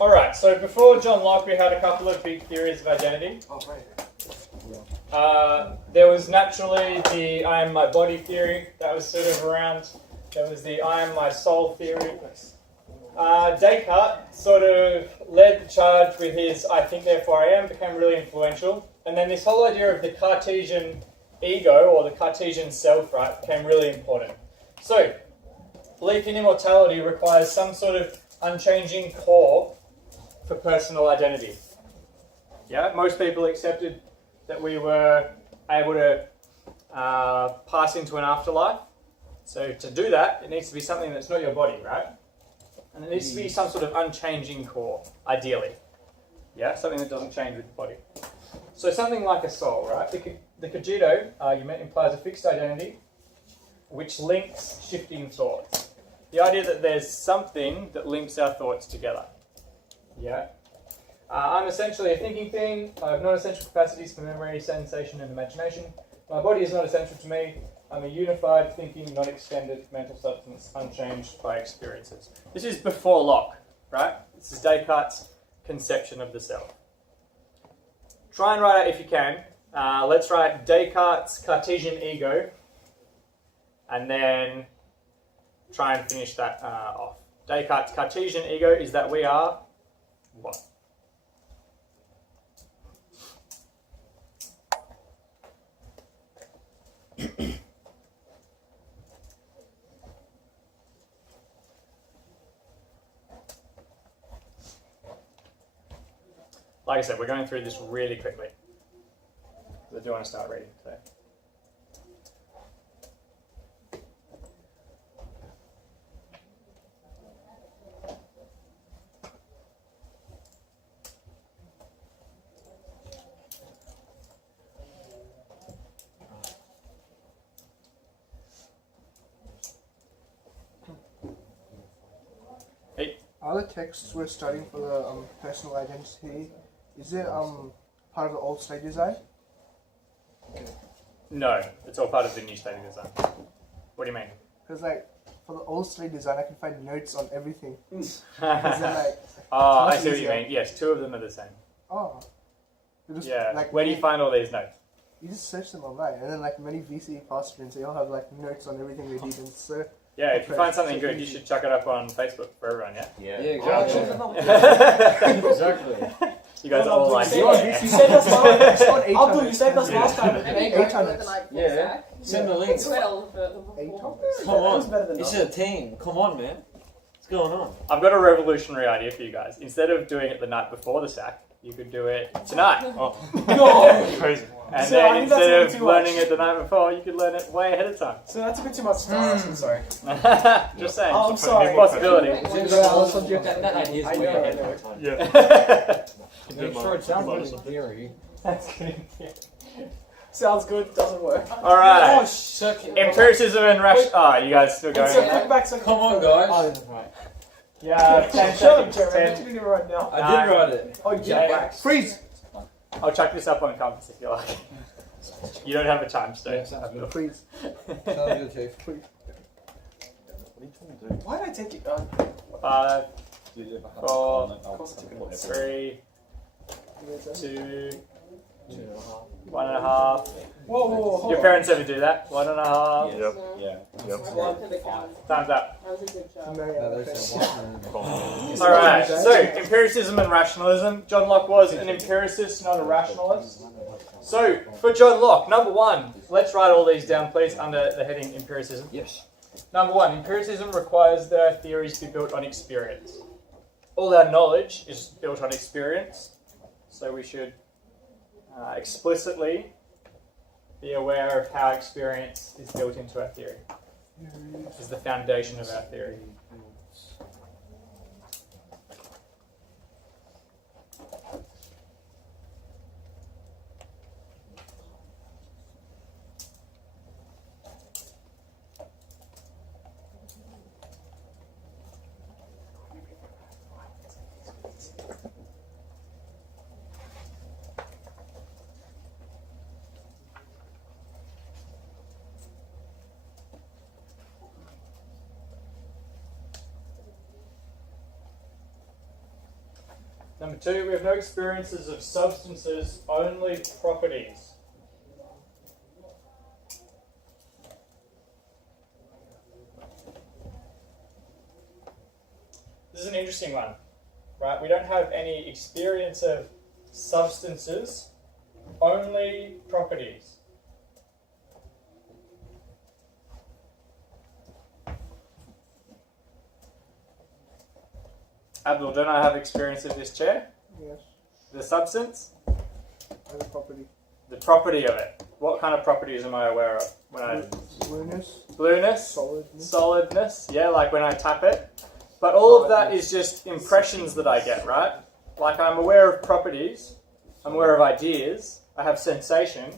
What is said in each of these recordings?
Alright, so before John Locke, we had a couple of big theories of identity. There was naturally the I am my body theory, that was sort of around. There was the I am my soul theory. Descartes sort of led the charge with his I think therefore I am, became really influential. And then this whole idea of the Cartesian ego, or the Cartesian self, right, became really important. So, belief in immortality requires some sort of unchanging core for personal identity. Yeah, most people accepted that we were able to pass into an afterlife. So to do that, it needs to be something that's not your body, right? And it needs to be some sort of unchanging core, ideally. Yeah, something that doesn't change with the body. So something like a soul, right? The cogito argument implies a fixed identity which links shifting thoughts. The idea that there's something that links our thoughts together. Yeah. I'm essentially a thinking thing. I have non-essential capacities for memory, sensation, and imagination. My body is not essential to me. I'm a unified, thinking, non-extended mental substance, unchanged by experiences. This is before Locke, right? This is Descartes' conception of the self. Try and write out if you can. Let's write Descartes' Cartesian ego, and then try and finish that off. Descartes' Cartesian ego is that we are what? Like I said, we're going through this really quickly. I do want to start reading today. Are the texts we're studying for the personal identity, is it part of the old state design? No, it's all part of the new state design. What do you mean? Because like for the old state design, I can find notes on everything. Oh, I I see what you mean. Yes, two of them are the same. Oh, just, Yeah. like, Where do you find all these notes? you just search them online, and then like many VCE past students, they all have like notes on everything they did, and so. Yeah, if you find something good, you should chuck it up on Facebook for everyone, yeah? Yeah, exactly. Exactly. You guys all like You saved us last Abdul, you saved us last time. Yeah. Send the links. 12 Come on. It's a team. Come on, man. What's going on? I've got a revolutionary idea for you guys. Instead of doing it the night before the sack, you could do it tonight. Oh. No! Crazy. And So I then think that's a instead bit of too learning much. it the night before, you could learn it way ahead of time. So that's a bit too much stars, I'm sorry. Just saying. Oh, I'm sorry. Possibility. That idea I is know, way I ahead know. of time. Yeah. Make sure it sounds good in theory. That's good. Sounds good, doesn't work. Alright. Oh, shit. Empiricism and rational. Oh, you guys still going? It's a quick back second. Come on, guys. Yeah, 10 Shut up, seconds. Jeremy. I'm 10. doing it right now. I did write it. Oh, you did Yeah. wax. Freeze! I'll chuck this up on campus if you like. You don't have a time stone. Yeah, sounds good. Freeze. Sounds good, Chief. Why did I take it? 5, 4, 3, 2, 1.5. Whoa, whoa, Your parents ever do that? 1.5. Yep. Yeah. Time's up. That was a good job. No, they said one. Alright, so empiricism and rationalism. John Locke was an empiricist, not a rationalist. So, for John Locke, number one, let's write all these down, please, under the heading empiricism. Yes. Number one, empiricism requires that our theories be built on experience. All our knowledge is built on experience, so we should explicitly be aware of how experience is built into our theory. This is the foundation of our theory. Number 2, we have no experiences of substances, only properties. This is an interesting one, right? We don't have any experience of substances, only properties. Abdul, don't I have experience of this chair? Yes. The substance? As a property. The property of it. What kind of properties am I aware of? When I Blueness. blueness, Solidness. solidness, yeah, like when I tap it. But all of that is just impressions that I get, right? Like I'm aware of properties, I'm aware of ideas, I have sensation,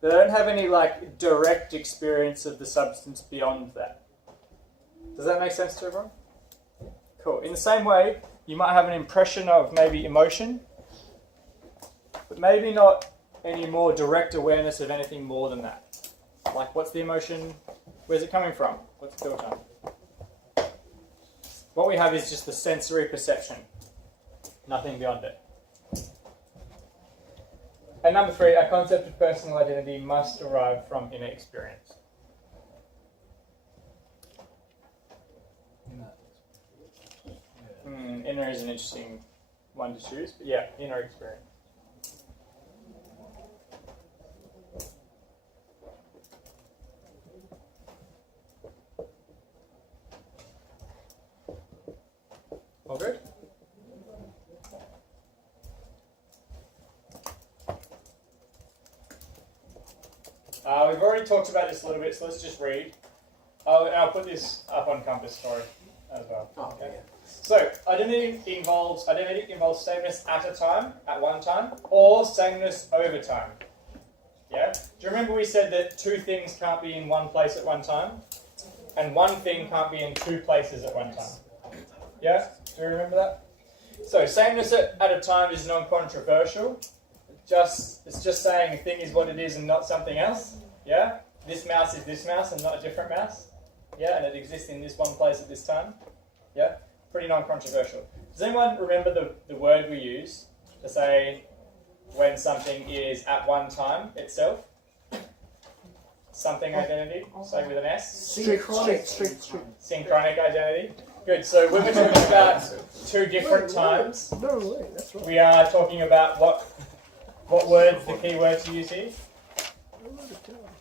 but I don't have any like direct experience of the substance beyond that. Does that make sense to everyone? Cool. In the same way, you might have an impression of maybe emotion, but maybe not any more direct awareness of anything more than that. Like, what's the emotion? Where's it coming from? What's it built on? What we have is just the sensory perception. Nothing beyond it. And number 3, our concept of personal identity must derive from inner experience. Inner is an interesting one to choose, but yeah, inner experience. All good? We've already talked about this a little bit, so let's just read. I'll put this up on Compass Story as well. Okay. So, identity involves sameness at a time, at one time, or sameness over time. Yeah? Do you remember we said that 2 things can't be in one place at one time? And 1 thing can't be in 2 places at one time? Yeah? Do you remember that? So, sameness at a time is non-controversial. It's just saying a thing is what it is and not something else. Yeah? This mouse is this mouse and not a different mouse. Yeah? And it exists in this one place at this time. Yeah? Pretty non-controversial. Does anyone remember the word we use to say when something is at one time itself? Something identity, say with an S. Synchronic identity. Good. So when we're talking about 2 different times, No way, that's right. we are talking about what words, the key word to use here?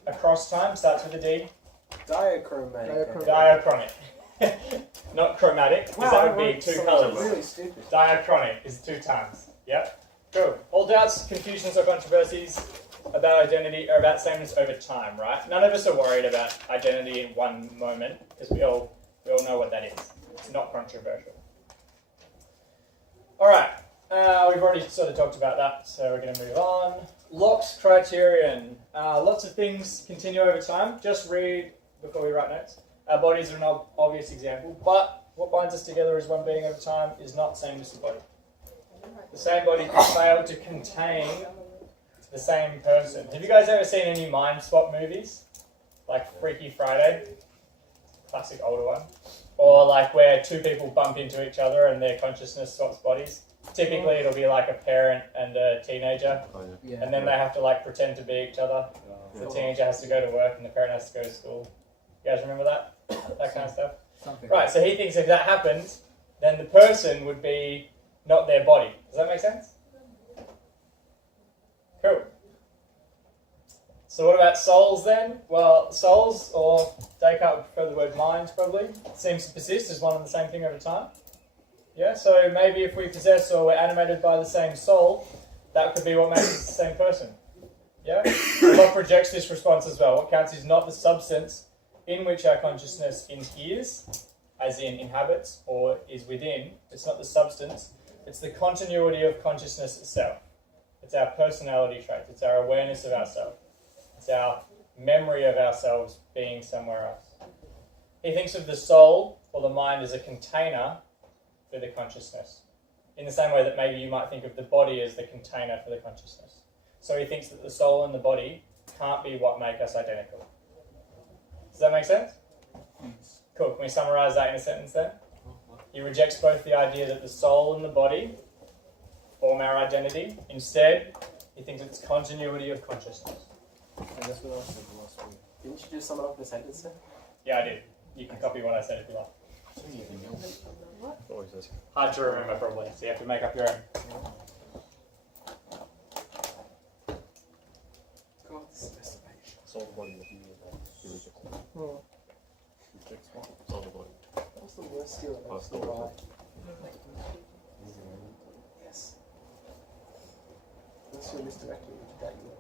Across time, starts with a D. Diachromatic. Diachronic. Not chromatic, because that would be 2 colours. Really stupid. Diachronic is 2 times. Yep. Cool. All doubts, confusions, or controversies about identity are about sameness over time, right? None of us are worried about identity in one moment, because we all know what that is. It's not controversial. Alright. We've already sort of talked about that, so we're going to move on. Locke's criterion. Lots of things continue over time. Just read before we write notes. Our bodies are an obvious example, but what binds us together as one being over time is not same as the body. The same body can fail to contain the same person. Have you guys ever seen any mind swap movies? Like Freaky Friday? Classic older one. Or like where 2 people bump into each other and their consciousness swaps bodies. Typically it'll be like a parent and a teenager. And then they have to like pretend to be each other. The teenager has to go to work and the parent has to go to school. You guys remember that? That kind of stuff? Right, so he thinks if that happens, then the person would be not their body. Does that make sense? Cool. So what about souls then? Well, souls, or Descartes would prefer the word mind probably, seems to persist as one and the same thing over time. Yeah, so maybe if we possess or we're animated by the same soul, that could be what makes us the same person. Yeah? Locke rejects this response as well. What counts is not the substance in which our consciousness inheres, as in inhabits, or is within. It's not the substance. It's the continuity of consciousness itself. It's our personality traits. It's our awareness of ourselves. It's our memory of ourselves being somewhere else. He thinks of the soul or the mind as a container for the consciousness, in the same way that maybe you might think of the body as the container for the consciousness. So he thinks that the soul and the body can't be what make us identical. Does that make sense? Cool. Can we summarize that in a sentence then? He rejects both the idea that the soul and the body form our identity. Instead, he thinks it's continuity of consciousness. And that's what I said last week. Didn't you just sum it up in a sentence there? Yeah, I did. You can copy what I said if you like. Hard to remember, probably, so you have to make up your own. God, this is the page. What's the worst skill ever? Yes. Let's show this directly into that you.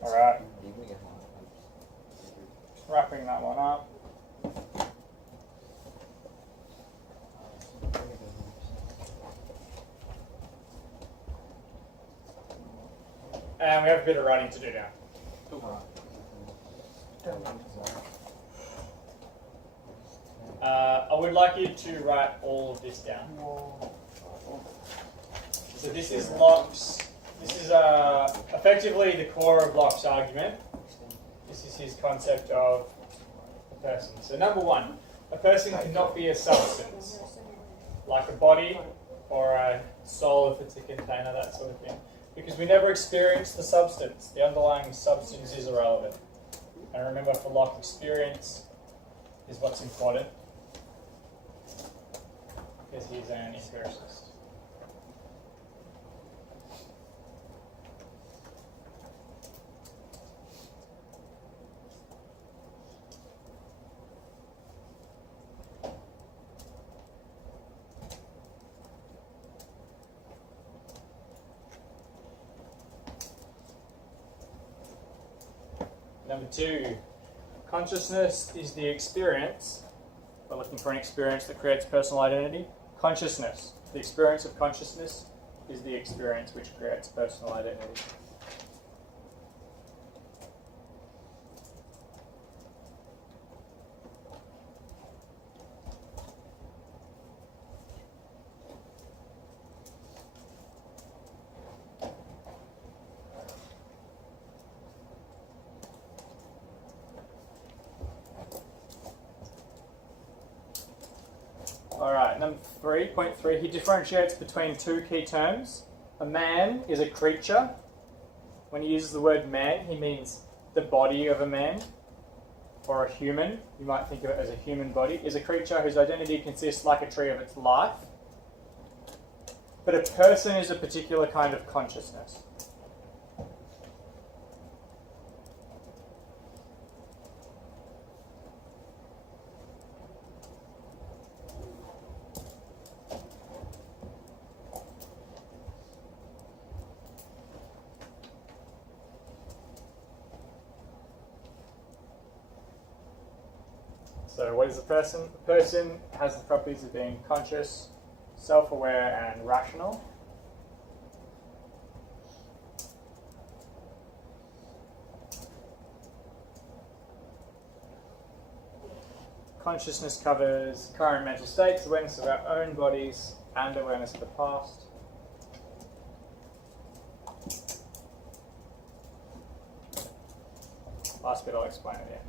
Alright. Wrapping that one up. And we have a bit of writing to do now. I would like you to write all of this down. So this is Locke's. This is effectively the core of Locke's argument. This is his concept of a person. So number one, a person cannot be a substance, like a body or a soul if it's a container, that sort of thing. Because we never experience the substance. The underlying substance is irrelevant. And remember, for Locke, experience is what's important. Because he's an empiricist. Number two, consciousness is the experience. We're looking for an experience that creates personal identity. Consciousness, the experience of consciousness, is the experience which creates personal identity. Alright, number 3.3, he differentiates between two key terms. A man is a creature. When he uses the word man, he means the body of a man, or a human. You might think of it as a human body. Is a creature whose identity consists, like a tree, of its life. But a person is a particular kind of consciousness. So what is a person? A person has the properties of being conscious, self-aware, and rational. Consciousness covers current mental states, awareness of our own bodies, and awareness of the past. Last bit I'll explain at the end.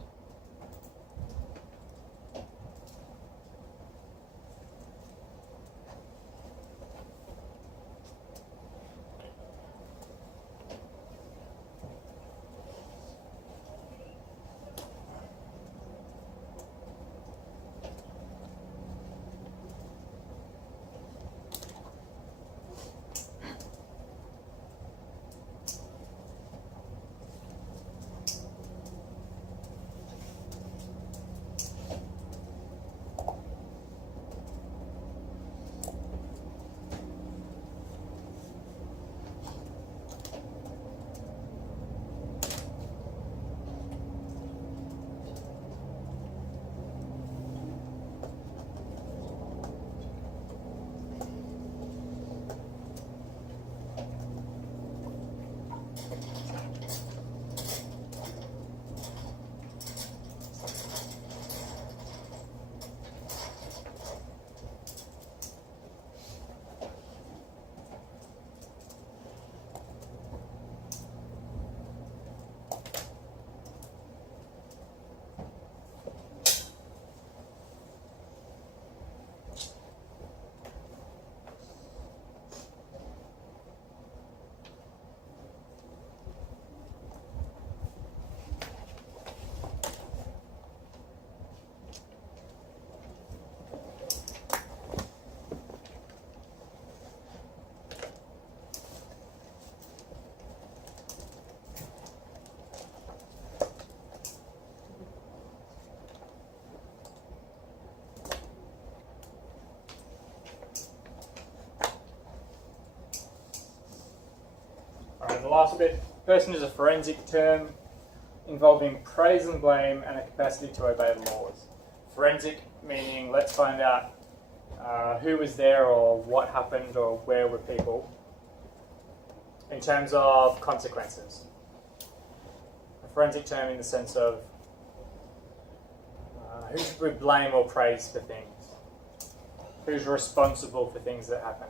Alright, the last bit. Person is a forensic term involving praise and blame and a capacity to obey the laws. Forensic meaning let's find out who was there or what happened or where were people in terms of consequences. A forensic term in the sense of who should we blame or praise for things? Who's responsible for things that happen?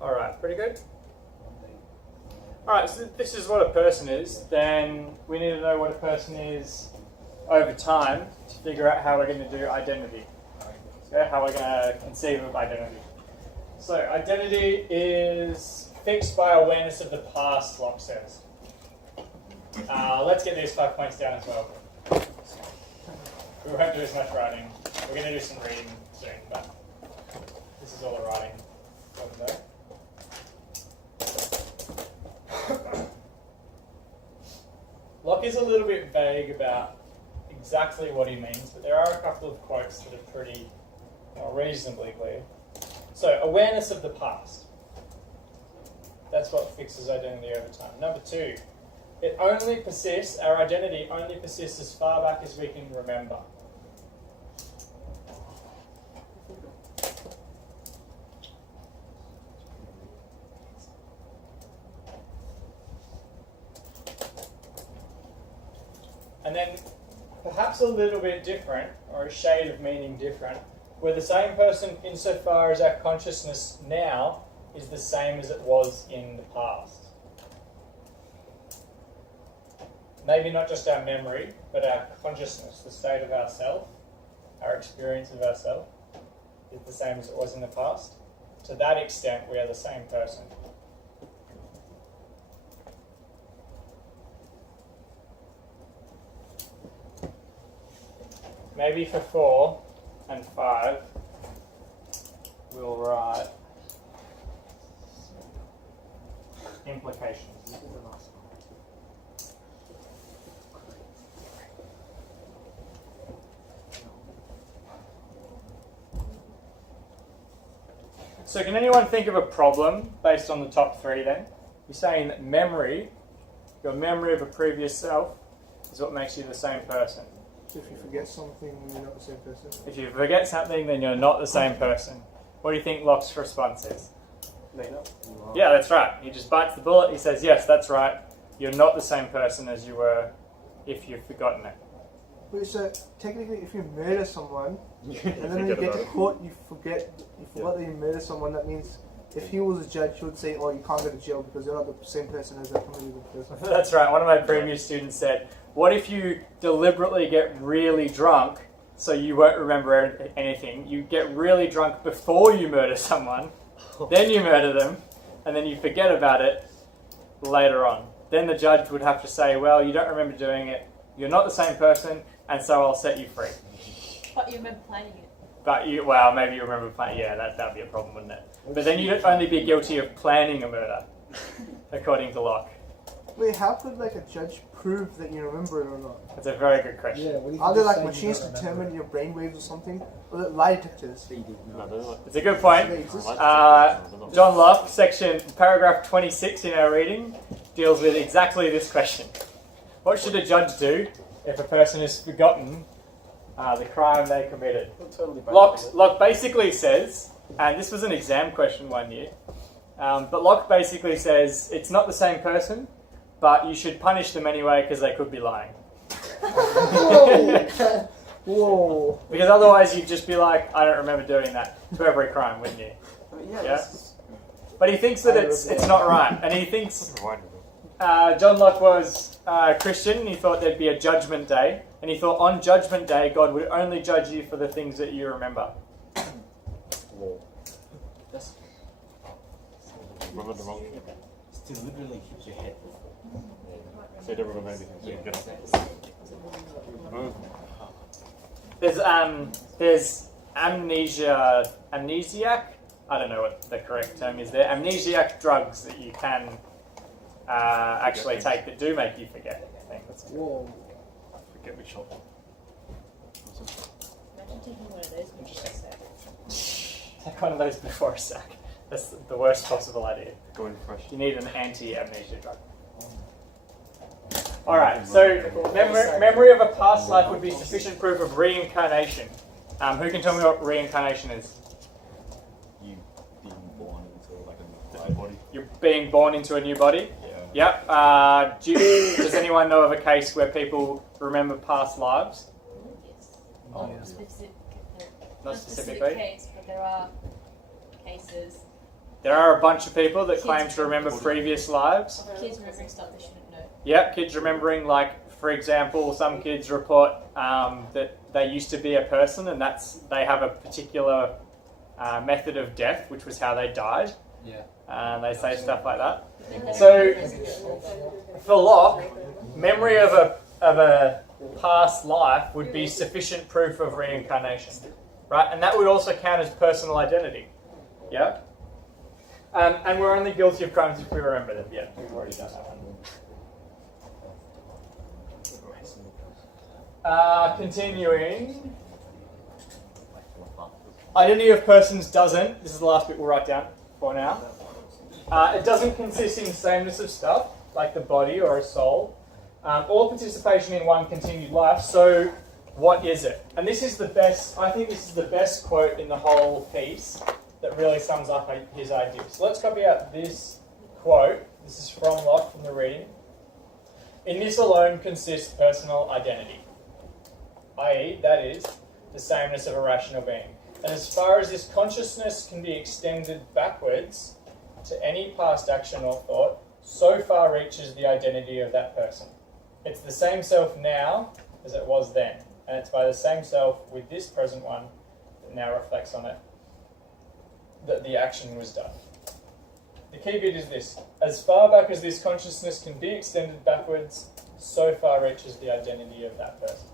Alright, pretty good? Alright, so this is what a person is. Then we need to know what a person is over time to figure out how we're going to do identity. Okay, how we're going to conceive of identity. So identity is fixed by awareness of the past, Locke says. Let's get these 5 points down as well. We won't do as much writing. We're going to do some reading soon, but this is all the writing for today. Locke is a little bit vague about exactly what he means, but there are a couple of quotes that are pretty reasonably clear. So, awareness of the past. That's what fixes identity over time. Number 2, it only persists, our identity only persists as far back as we can remember. And then perhaps a little bit different, or a shade of meaning different. We're the same person insofar as our consciousness now is the same as it was in the past. Maybe not just our memory, but our consciousness, the state of ourself, our experience of ourself, is the same as it was in the past. To that extent, we are the same person. Maybe for 4 and 5, we'll write implications. This is the last one. So can anyone think of a problem based on the top 3 then? You're saying that memory, your memory of a previous self, is what makes you the same person. So if you forget something, you're not the same person. If you forget something, then you're not the same person. What do you think Locke's response is? Yeah, that's right. He just bites the bullet. He says, yes, that's right. You're not the same person as you were if you've forgotten it. Wait, so technically, if you murder someone and then when you get to court, you forgot that you murdered someone. That means if he was a judge, he would say, "Oh, you can't go to jail because you're not the same person as that committed person." That's right. One of my previous students said, "What if you deliberately get really drunk so you won't remember anything? You get really drunk before you murder someone, then you murder them, and then you forget about it later on. Then the judge would have to say, well, you don't remember doing it. You're not the same person, and so I'll set you free." But you remember planning it. But maybe you remember planning. Yeah, that'd be a problem, wouldn't it? But then you'd only be guilty of planning a murder, according to Locke. Wait, how could like a judge prove that you remember it or not? That's a very good question. Yeah, Are there like machines to determine your brain waves or something? Or the lie detectors? It's a good point. They exist? John Locke, paragraph 26 in our reading, deals with exactly this question. What should a judge do if a person has forgotten the crime they committed? Locke basically says, and this was an exam question one year, but Locke basically says it's not the same person, but you should punish them anyway because they could be lying. Whoa. Because otherwise you'd just be like, I don't remember doing that to every crime, wouldn't you? Yeah. But he thinks that it's not right, and he thinks John Locke was Christian, and he thought there'd be a judgment day, and he thought on judgment day God would only judge you for the things that you remember. Remember the wrong thing? Deliberately hit your head. So you don't remember anything. So you get There's amnesiac. I don't know what the correct term is there. Amnesiac drugs that you can actually take that do make you forget things. Whoa. Forget me shot. Imagine taking one of those before a sack. Take one of those before a sack. That's the worst possible idea. Going fresh. You need an anti-amnesia drug. Alright, so memory of a past life would be sufficient proof of reincarnation. Who can tell me what reincarnation is? You being born into like a different body. You're being born into a new body? Yeah. Yep. Does anyone know of a case where people remember past lives? Yes. Oh, Not specific, Not a specific specifically. case, but there are cases. There are a bunch of people that claim to remember previous lives. Kids remembering stuff they shouldn't know. Yep, kids remembering, like, for example, some kids report that they used to be a person and they have a particular method of death, which was how they died. Yeah. They say stuff like that. So, for Locke, memory of a past life would be sufficient proof of reincarnation, right? And that would also count as personal identity. Yeah? And we're only guilty of crimes if we remember them. Yeah, we've already done that one. Continuing. Identity of persons doesn't, this is the last bit we'll write down for now. It doesn't consist in sameness of stuff, like the body or a soul, or participation in one continued life. So, what is it? And this is the best, I think this is the best quote in the whole piece that really sums up his idea. So let's copy out this quote. This is from Locke from the reading. In this alone consists personal identity. i.e. that is the sameness of a rational being. And as far as this consciousness can be extended backwards to any past action or thought, so far reaches the identity of that person. It's the same self now as it was then, and it's by the same self with this present one that now reflects on it that the action was done. The key bit is this: as far back as this consciousness can be extended backwards, so far reaches the identity of that person.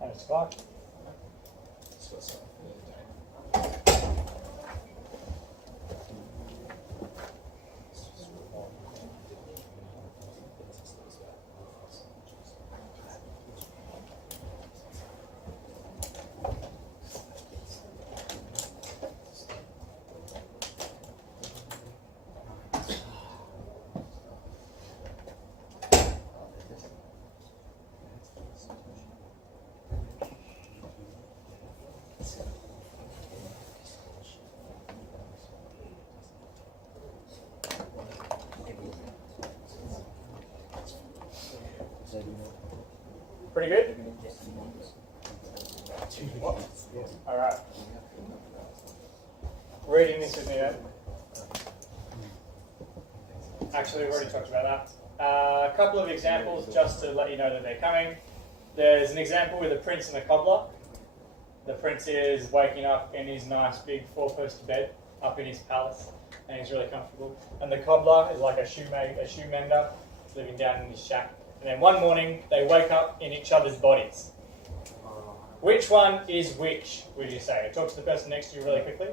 Thanks, Locke. Pretty good? Alright. reading this with me then? Actually, we've already talked about that. A couple of examples just to let you know that they're coming. There's an example with a prince and a cobbler. The prince is waking up in his nice big four-post bed up in his palace, and he's really comfortable. And the cobbler is like a shoe mender living down in his shack. And then one morning, they wake up in each other's bodies. Which one is which, would you say? Talk to the person next to you really quickly.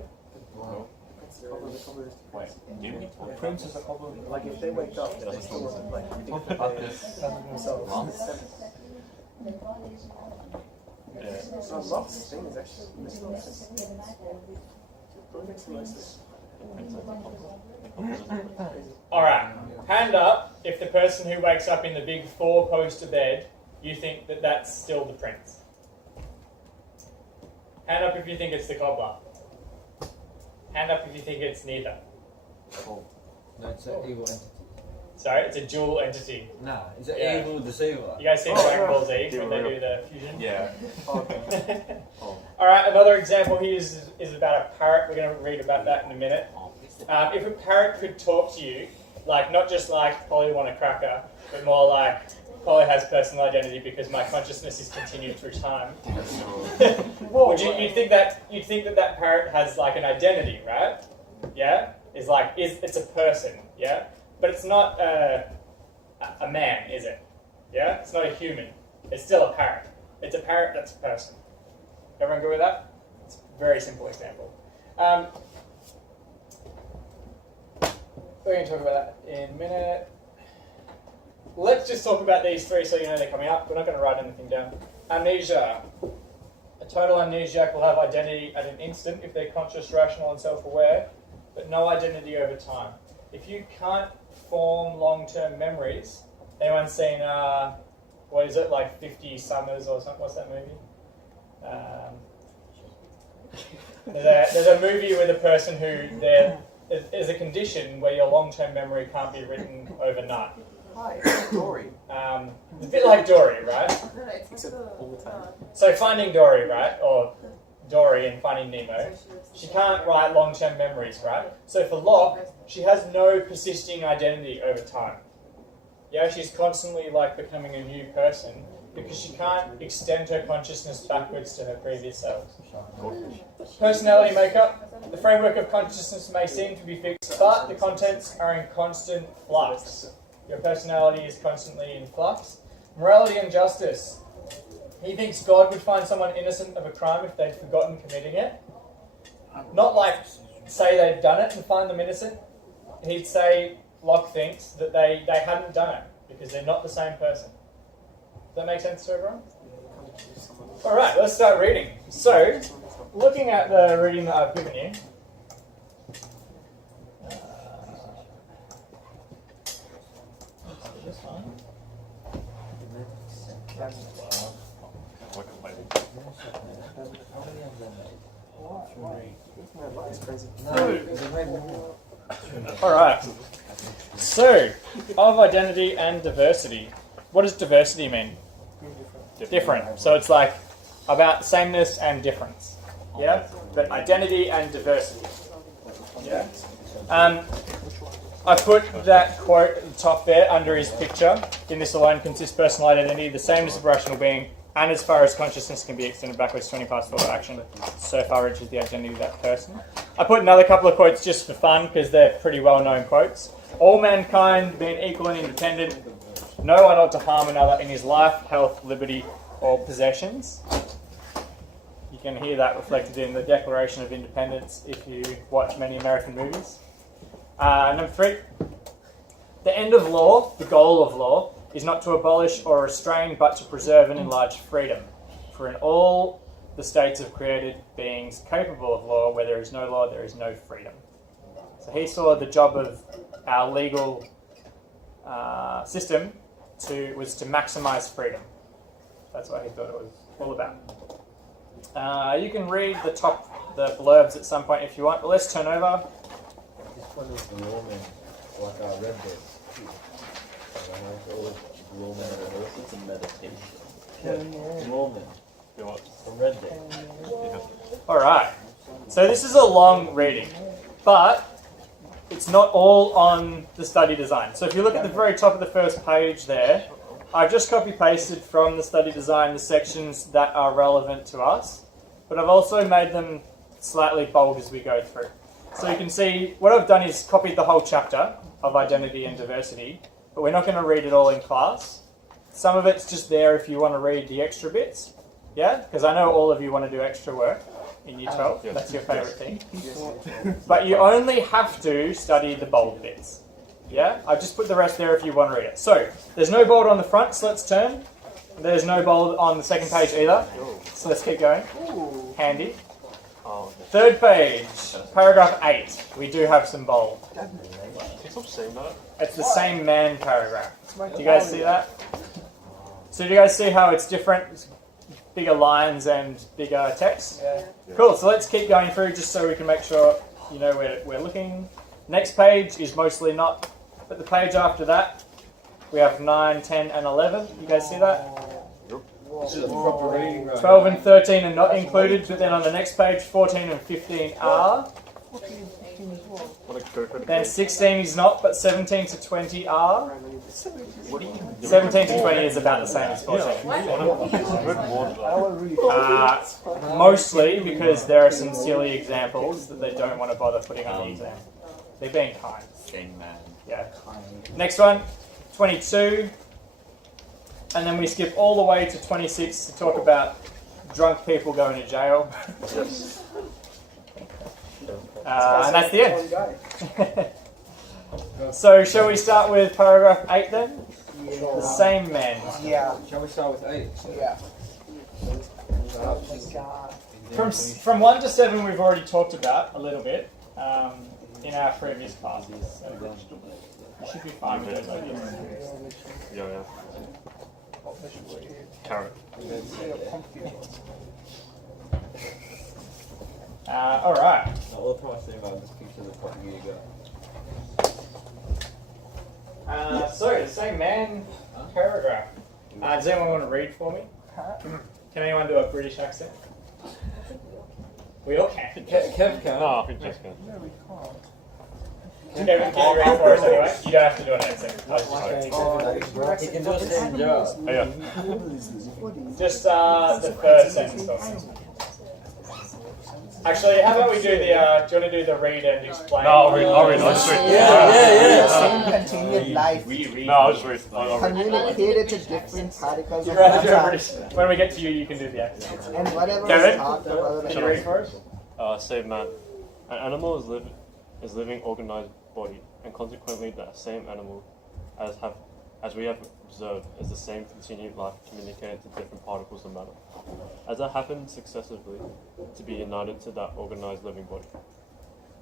Wait, you? The prince is a cobbler. Like if they wake up, they're still like themselves. Yeah. So Locke's thing is actually makes no sense. Probably makes no sense. Alright, hand up if the person who wakes up in the big four-poster bed, you think that that's still the prince. Hand up if you think it's the cobbler. Hand up if you think it's neither. No, it's an evil entity. Sorry, it's a dual entity. Nah, it's an Yeah. evil deceiver. You guys see Dragon Ball Z when they do the fusion? Yeah. Alright, another example here is about a parrot. We're going to read about that in a minute. If a parrot could talk to you, like not just like Polly want a cracker, but more like Polly has personal identity because my consciousness is continued through time. Would you'd think that parrot has like an identity, right? Yeah, it's a person, yeah, but it's not a man, is it? Yeah, it's not a human. It's still a parrot. It's a parrot that's a person. Everyone good with that? It's a very simple example. We're going to talk about that in a minute. Let's just talk about these three so you know they're coming up. We're not going to write anything down. Amnesia. A total amnesiac will have identity at an instant if they're conscious, rational, and self-aware, but no identity over time. If you can't form long-term memories, anyone seen, what is it, like 50 Summers or something? What's that movie? There's a movie with a person who there's a condition where your long-term memory can't be written overnight. Hi, Dory. It's a bit like Dory, right? Except all the time. So Finding Dory, right? Or Dory in Finding Nemo, she can't write long-term memories, right? So for Locke, she has no persisting identity over time. Yeah, she's constantly like becoming a new person because she can't extend her consciousness backwards to her previous self. Personality makeup. The framework of consciousness may seem to be fixed, but the contents are in constant flux. Your personality is constantly in flux. Morality and justice. He thinks God would find someone innocent of a crime if they'd forgotten committing it. Not like say they'd done it and find them innocent. He'd say, Locke thinks, that they hadn't done it because they're not the same person. Does that make sense to everyone? Alright, let's start reading. So, looking at the reading that I've given you, this one. Alright. So, of identity and diversity. What does diversity mean? Different. So it's like about sameness and difference. Yeah? But identity and diversity. Yeah? I put that quote at the top there under his picture. In this alone consists personal identity, the sameness of rational being, and as far as consciousness can be extended backwards 20 past thought or action, so far reaches the identity of that person. I put another couple of quotes just for fun because they're pretty well-known quotes. All mankind being equal and independent, no one ought to harm another in his life, health, liberty, or possessions. You can hear that reflected in the Declaration of Independence if you watch many American movies. Number 3, the end of law, the goal of law, is not to abolish or restrain, but to preserve and enlarge freedom. For in all the states of created beings capable of law, where there is no law, there is no freedom. So he saw the job of our legal system was to maximise freedom. That's what he thought it was all about. You can read the blurbs at some point if you want, but let's turn over. This one is the woman, like I read this. It's a meditation. Woman. You what? I read that. Alright, so this is a long reading, but it's not all on the study design. So if you look at the very top of the first page there, I've just copy pasted from the study design the sections that are relevant to us, but I've also made them slightly bold as we go through. So you can see what I've done is copied the whole chapter of identity and diversity, but we're not going to read it all in class. Some of it's just there if you want to read the extra bits, yeah? Because I know all of you want to do extra work in Year 12. Yes. That's your favourite thing. But you only have to study the bold bits. Yeah? I've just put the rest there if you want to read it. So, there's no bold on the front, so let's turn. There's no bold on the second page either. So let's keep going. Handy. Oh, okay. Third page, paragraph 8. We do have some bold. Stop saying that. It's the same man paragraph. Do you guys see that? So do you guys see how it's different? Bigger lines and bigger text? Yeah. Cool, so let's keep going through just so we can make sure you know where we're looking. Next page is mostly not, but the page after that, we have 9, 10, and 11. You guys see that? This is a proper reading, right? 12 and 13 are not included, but then on the next page, 14 and 15 are. What a good. Then 16 is not, but 17 to 20 are. What do you 17 to 20 is about the same as 14. Mostly because there are some silly examples that they don't want to bother putting on the exam. They're being kind. Same man. Yeah. Next one, 22. And then we skip all the way to 26 to talk about drunk people going to jail. And that's the end. So shall we start with paragraph 8 then? The same man. Yeah. Shall we start with 8? Yeah. From 1 to 7 we've already talked about a little bit in our previous classes. So you should be fine with it. Yeah. Carrot. Alright. All the time I think about this picture of the pot you got. So the same man paragraph. Does anyone want to read for me? Can anyone do a British accent? We all can. Kev can. No, I think just can. No, we can't. Kevin, can you read for us anyway? You don't have to do an accent. I was just He can do a same job. Oh, yeah. joking. Just the first sentence. Actually, how about we do the, do you want to do the read and explain? No, I'll read. I'll just read. Yeah. Continued life. No, I'll just read. I'll read. Communicated to different particles You'd of rather do a matter. British. When we get to you, you can do the accent. And whatever Kevin? is talked about. Can you read for us? Same man. An animal is living organized body, and consequently that same animal, as we have observed, is the same continued life communicated to different particles of matter, as that happens successively to be united to that organized living body.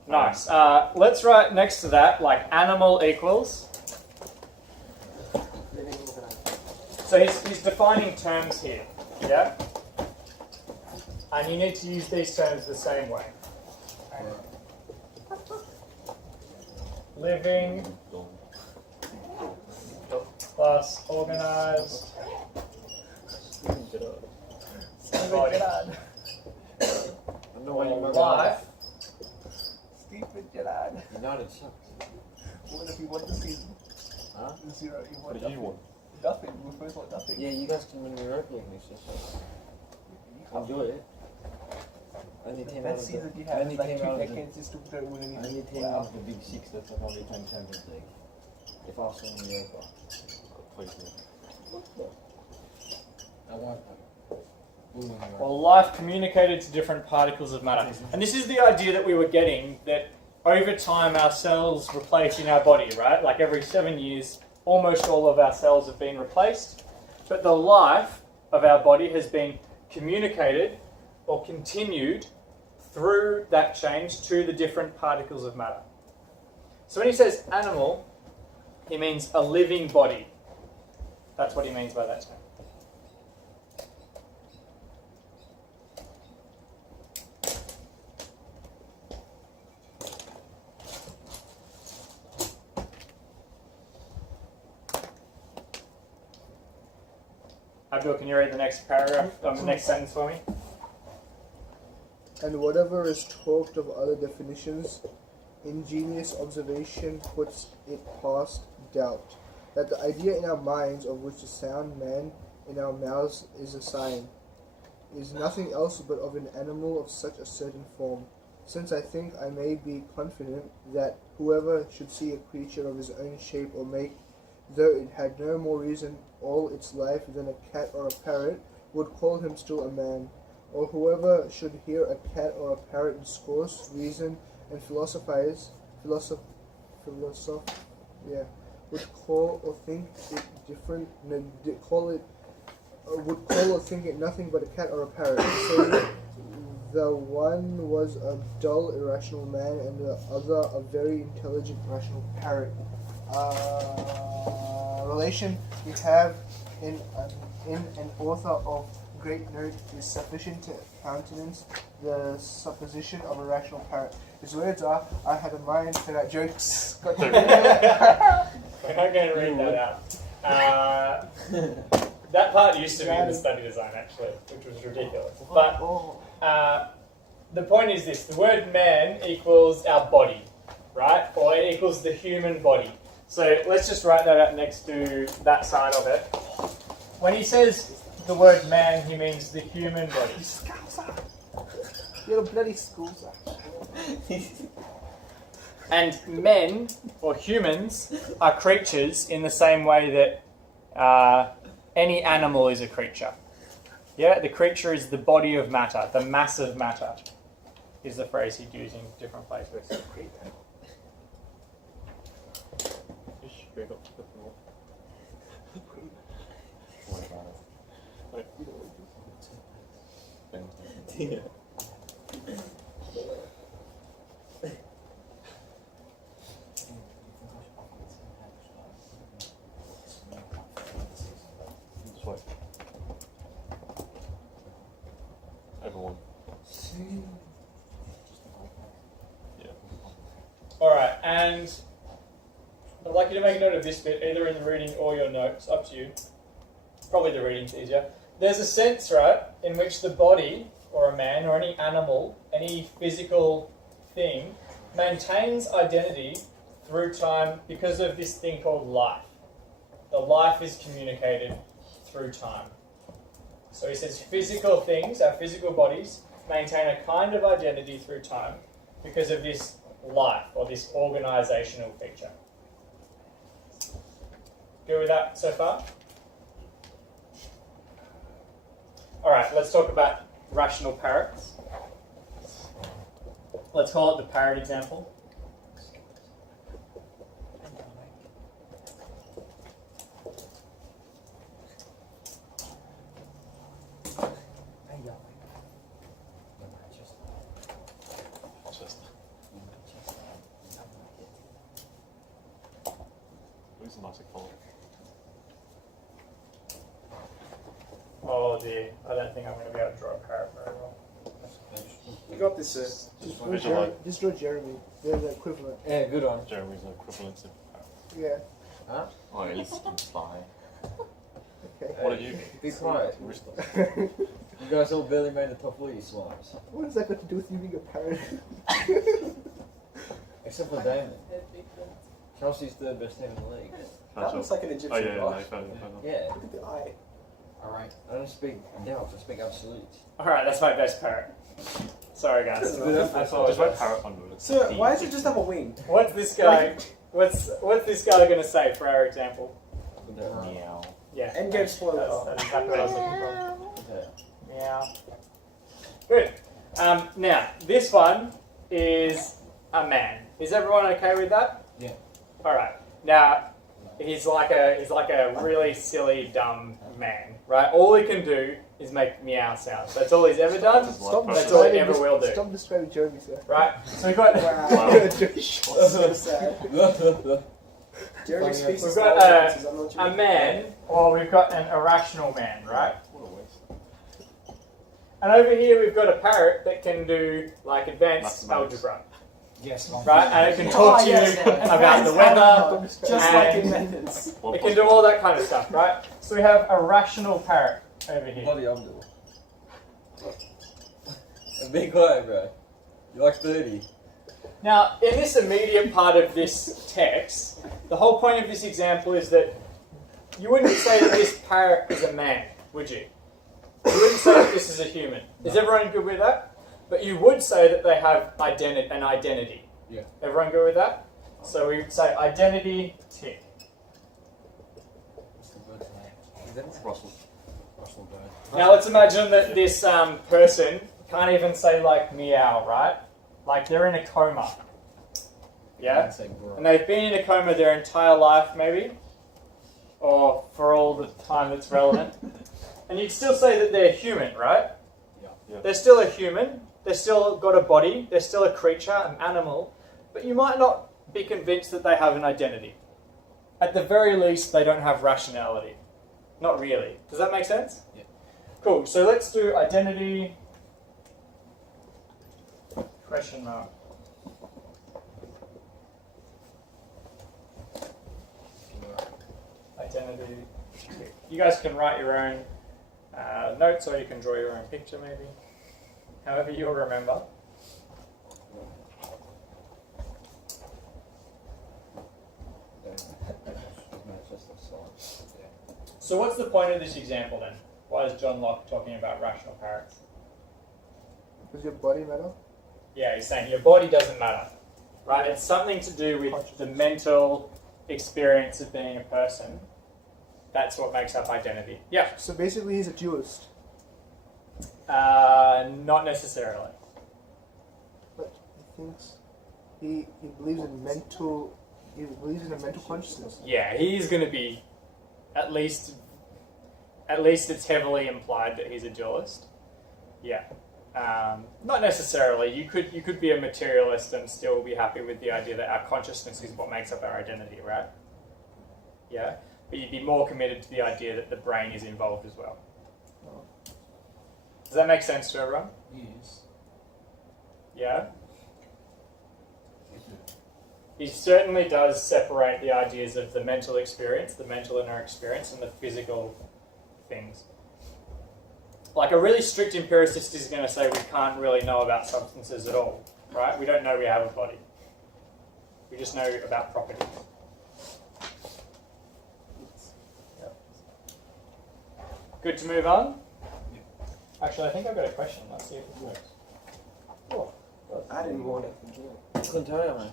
Nice. Let's write next to that, like animal equals. So he's defining terms here, yeah? And you need to use these terms the same way. Living plus organized body. Or life. Stupid Gerard. United sucks. What if you want the season? Huh? 0, you What want did you want? nothing. We first want nothing. Yeah, you guys can win Europa English, so enjoy it. Only team out That of season you the, had only like team 2 out of the, decades just to don't win anything. only team out of the big six that's not only time Champions League. If Arsenal win Europa. Please, no. I want that. We'll win Europa. Or life communicated to different particles of matter. And this is the idea that we were getting, that over time our cells replace in our body, right? Like every 7 years, almost all of our cells have been replaced. But the life of our body has been communicated or continued through that change to the different particles of matter. So when he says animal, he means a living body. That's what he means by that term. Abdul, can you read the next paragraph, the next sentence for me? And whatever is talked of other definitions, ingenious observation puts it past doubt, that the idea in our minds of which the sound man in our mouths is a sign, is nothing else but of an animal of such a certain form. Since I think I may be confident that whoever should see a creature of his own shape or make, though it had no more reason all its life than a cat or a parrot, would call him still a man. Or whoever should hear a cat or a parrot discourse, reason, and philosophize, would call or think it different, would call or think it nothing but a cat or a parrot. Say the one was a dull, irrational man, and the other a very intelligent, rational parrot. Relation we have in an author of great note is sufficient to countenance the supposition of a rational parrot. His words are, I had a mind for that jokes. We're not going to read that out. That part used to be in the study design, actually, which was ridiculous. But the point is this. The word man equals our body, right? Or it equals the human body. So let's just write that out next to that side of it. When he says the word man, he means the human body. You're a bloody schools. And men, or humans, are creatures in the same way that any animal is a creature. Yeah, the creature is the body of matter, the mass of matter, is the phrase he'd use in different places. Everyone. Alright, and I'd like you to make a note of this bit, either in the reading or your notes, up to you. Probably the reading's easier. There's a sense, right, in which the body, or a man, or any animal, any physical thing, maintains identity through time because of this thing called life. The life is communicated through time. So he says physical things, our physical bodies, maintain a kind of identity through time because of this life, or this organisational feature. Good with that so far? Alright, let's talk about rational parrots. Let's call it the parrot example. Oh dear, I don't think I'm going to be able to draw a parrot very well. You got this, sir. Just draw Jeremy. They're the equivalent. Yeah, good one. Jeremy's an equivalent to Yeah. Huh? Oh, he's fly. Okay. What are you? Be quiet. Wristless. You guys all barely made the top 40 slimes. What has that got to do with you being a parrot? Except for Damon. Chelsea's the best team in the league. That looks like an Egyptian Oh yeah, god. no, I found it. Yeah. Look at the eye. Alright. I don't speak doubts, I speak absolutes. Alright, that's my best parrot. Sorry guys. That's good. I Just apologize. write parrot under it. So why does it just have a wing? What's this guy? What's this guy going to say for our example? Meow. Yeah. Endgame spoiler. That's exactly what I was looking for. Okay. Yeah. Good. Now this one is a man. Is everyone okay with that? Yeah. All right. Now he's like a really silly, dumb man, right? All he can do is make meow sounds. That's all he's ever done. Stop That's all he describing ever will do. Stop describing Jeremy, sir. Right. So we've got Wow. So sad. Jeremy speaks We've his got nonsense, I'm not a man, or we've got an irrational man, right? What a waste. And over here we've got a parrot that can do like advanced Mathematics. algebra. Yes, right? And it can talk to you about the weather. Just like in and methods. it can do all that kind of stuff, right? So we have a rational parrot over here. Bloody Abdul. Be quiet, bro. You're like 30. Now, in this immediate part of this text, the whole point of this example is that you wouldn't say that this parrot is a man, would you? You wouldn't say that this is a human. Is everyone good with that? But you would say that they have an identity. Yeah. Everyone good with that? So we would say identity tick. Russell. Russell bird. Now let's imagine that this person can't even say like meow, right? Like they're in a coma. Yeah? Say bro. And they've been in a coma their entire life, maybe, or for all the time that's relevant. And you'd still say that they're human, right? Yeah. They're still a human. They're still got a body. They're still a creature, an animal. But you might not be convinced that they have an identity. At the very least, they don't have rationality. Not really. Does that make sense? Yeah. Cool. So let's do identity. Question mark. Identity. You guys can write your own notes, or you can draw your own picture, maybe. However you'll remember. So what's the point of this example then? Why is John Locke talking about rational parrots? Does your body matter? Yeah, he's saying your body doesn't matter, right? It's something to do with the mental experience of being a person. That's what makes up identity. Yeah. So basically, he's a dualist. Not necessarily. But he thinks he believes in mental. He believes in a mental consciousness. Yeah, he's going to be at least it's heavily implied that he's a dualist. Yeah. Not necessarily. You could be a materialist and still be happy with the idea that our consciousness is what makes up our identity, right? Yeah. But you'd be more committed to the idea that the brain is involved as well. Does that make sense to everyone? Yes. Yeah? He certainly does separate the ideas of the mental experience, the mental inner experience, and the physical things. Like a really strict empiricist is going to say we can't really know about substances at all, right? We don't know we have a body. We just know about properties. Yep. Good to move on? Actually, I think I've got a question. Let's see if it works. Oh, I didn't want it. Couldn't tell you, man.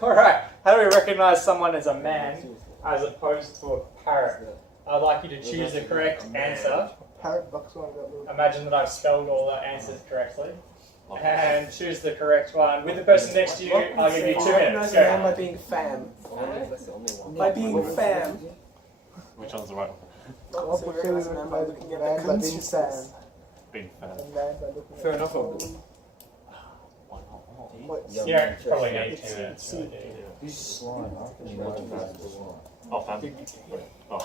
Alright, how do we recognise someone as a man as opposed to a parrot? I'd like you to choose the correct answer. Parrot bucks on that little. Imagine that I've spelled all the answers correctly. And choose the correct one. With the person next to you, I'll give you 2 minutes. Recognize a man Go. by being fam. That's the only one. By being fam. Which one's the right one? Well, So we you say we recognize a man by recognize looking a at man the by being fam. consciousness. Big fan. A man by looking Fair at enough, the Abdul. What? You don't probably need 2 minutes. Really, do you? He's slime. How can you imagine that? Oh, fan. Oh.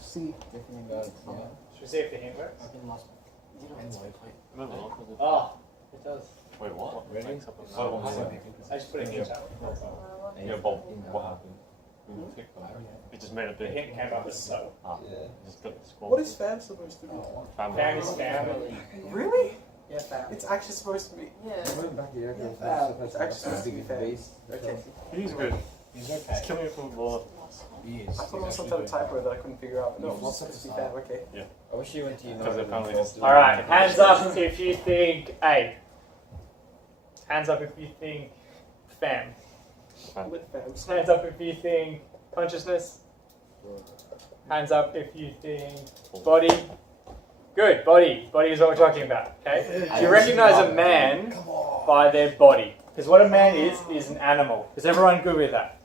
See. Should we see if the hint works? Remember Locke was Oh, it does. Wait, what? Really? Makes up a- Oh, well, I just put a hint out. Yeah, Bob, what happened? It just made a The big. hint came up as so. Just got the score. What is fam supposed to be? Family. Fam is family. Really? Yeah, fam. It's actually supposed to be. Yeah. It's actually supposed to be fam. Okay. He's good. He's okay. He's killing it from the ball. He is. I thought it was some type of typo that I couldn't figure out. No, it's supposed to be fam. Okay. I wish you went to Because apparently it's- Alright, hands up if you think A. Hands up if you think fam. With fams. Hands up if you think consciousness. Hands up if you think body. Good, body. Body is what we're talking about, okay? So you recognize a man by their body. Because what a man is an animal. Is everyone good with that?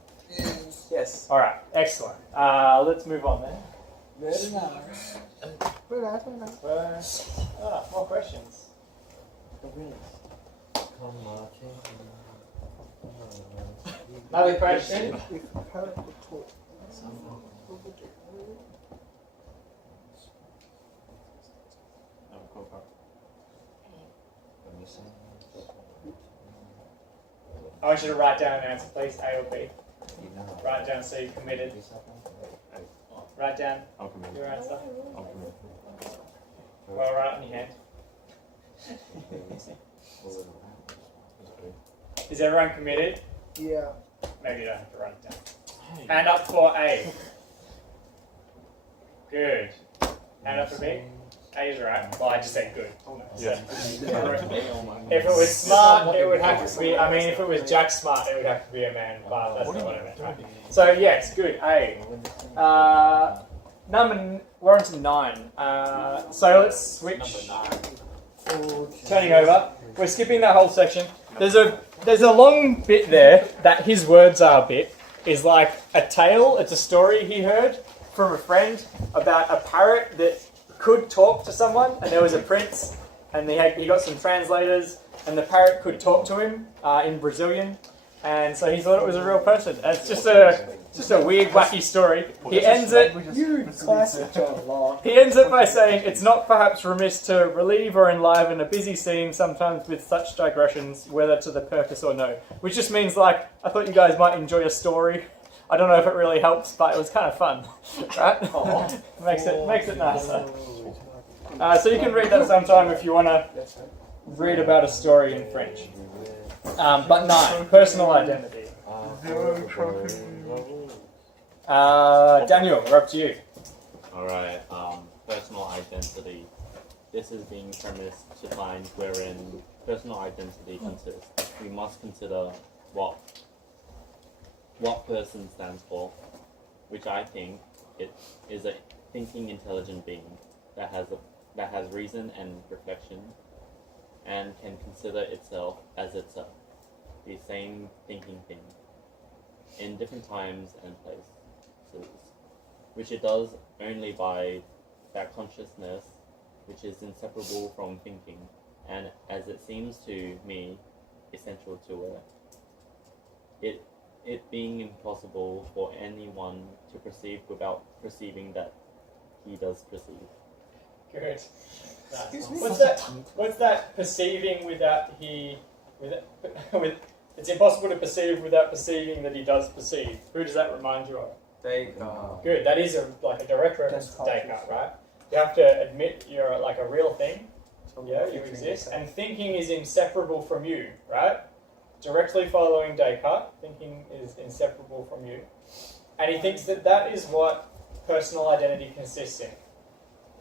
Yes. Alright, excellent. Let's move on then. Very nice. More questions. Another question? If a parrot could talk. I want you to write down an answer, please. A or B. You know. Write down so you're committed. Write down I'm committed. your answer. I'm committed. Well, write it on your hand. Is everyone committed? Yeah. Maybe you don't have to write it down. Hand up for A. Good. Hand up for B. A is right. Well, I just said good. Yeah. If it was smart, it would have to be. I mean, if it was Jack Smart, it would have to be a man. But that's not what I meant. Right? So yes, good. A. We're on to 9. So let's switch. Turning over. We're skipping that whole section. There's a long bit there that his words are a bit. Is like a tale. It's a story he heard from a friend about a parrot that could talk to someone, and there was a prince, and he got some translators, and the parrot could talk to him in Brazilian, and so he thought it was a real person. And it's just a weird, wacky story. He ends it. He ends it by saying, "It's not perhaps remiss to relieve or enliven a busy scene, sometimes with such digressions, whether to the purpose or no." Which just means like, I thought you guys might enjoy a story. I don't know if it really helps, but it was kind of fun, right? makes it nicer. So you can read that sometime if you want to read about a story in French. But 9, personal identity. Daniel, we're up to you. Alright, personal identity. This is being premised to find wherein personal identity consists. We must consider what person stands for, which I think it is a thinking, intelligent being that has reason and reflection, and can consider itself as itself, the same thinking thing, in different times and places, which it does only by that consciousness which is inseparable from thinking, and as it seems to me, essential to it. It being impossible for anyone to perceive without perceiving that he does perceive. Good. Nice. What's that? Perceiving without it's impossible to perceive without perceiving that he does perceive. Who does that remind you of? Descartes. Good. That is a direct reference to Descartes, right? You have to admit you're like a real thing. Yeah, you exist, and thinking is inseparable from you, right? Directly following Descartes, thinking is inseparable from you. And he thinks that is what personal identity consists in.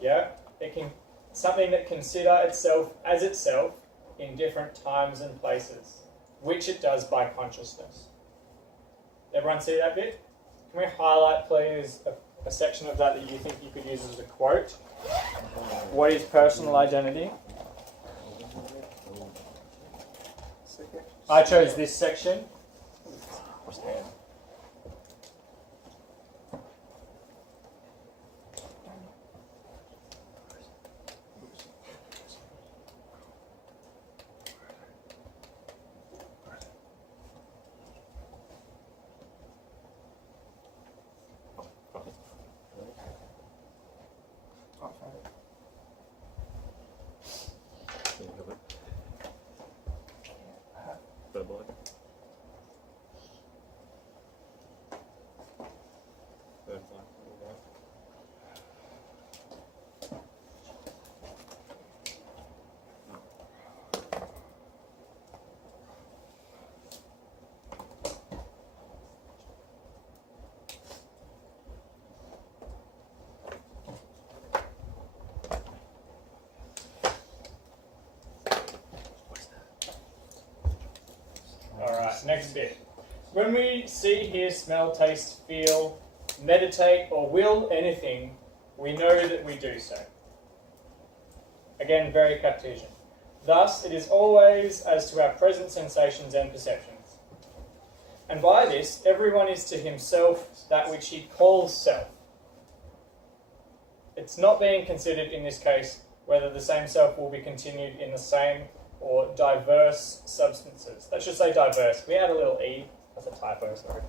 Yeah? It can something that consider itself as itself in different times and places, which it does by consciousness. Everyone see that bit? Can we highlight, please, a section of that you think you could use as a quote? What is personal identity? I chose this section. Alright, next bit. When we see, hear, smell, taste, feel, meditate, or will anything, we know that we do so. Again, very Cartesian. Thus, it is always as to our present sensations and perceptions. And by this, everyone is to himself that which he calls self. It's not being considered in this case whether the same self will be continued in the same or diverse substances. That should say diverse. We add a little E. That's a typo, sorry.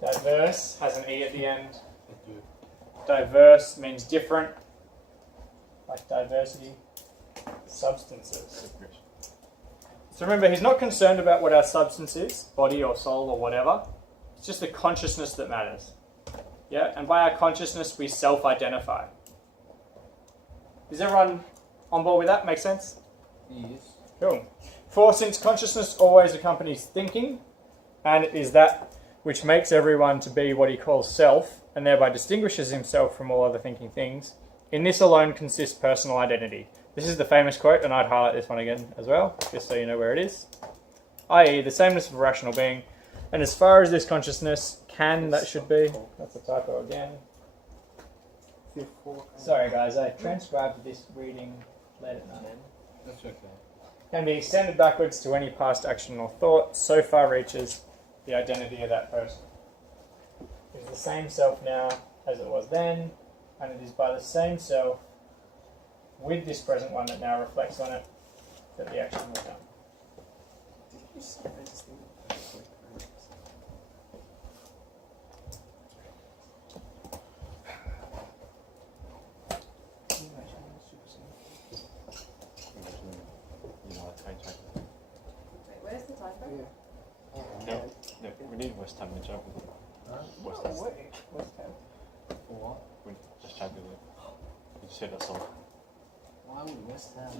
Diverse has an E at the end. Diverse means different, like diversity. Substances. So remember, he's not concerned about what our substance is, body or soul or whatever. It's just the consciousness that matters. Yeah, and by our consciousness, we self-identify. Is everyone on board with that? Make sense? Yes. Cool. For since consciousness always accompanies thinking, and it is that which makes everyone to be what he calls self, and thereby distinguishes himself from all other thinking things, in this alone consists personal identity. This is the famous quote, and I'd highlight this one again as well, just so you know where it is. I.e., the sameness of a rational being, and as far as this consciousness can, that should be. That's a typo again. Sorry guys, I transcribed this reading late at night. That's okay. Can be extended backwards to any past action or thought, so far reaches the identity of that person. It is the same self now as it was then, and it is by the same self with this present one that now reflects on it that the action was done. Wait, where's the typo? No, we need West Ham in Champions League. West Ham. For what? We just Champions League. You just hear that song. Why would West Ham?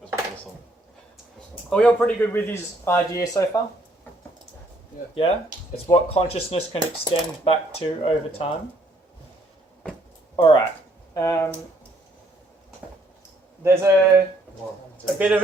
That's what the song. Are we all pretty good with his idea so far? Yeah. Yeah? It's what consciousness can extend back to over time. Alright. There's a bit of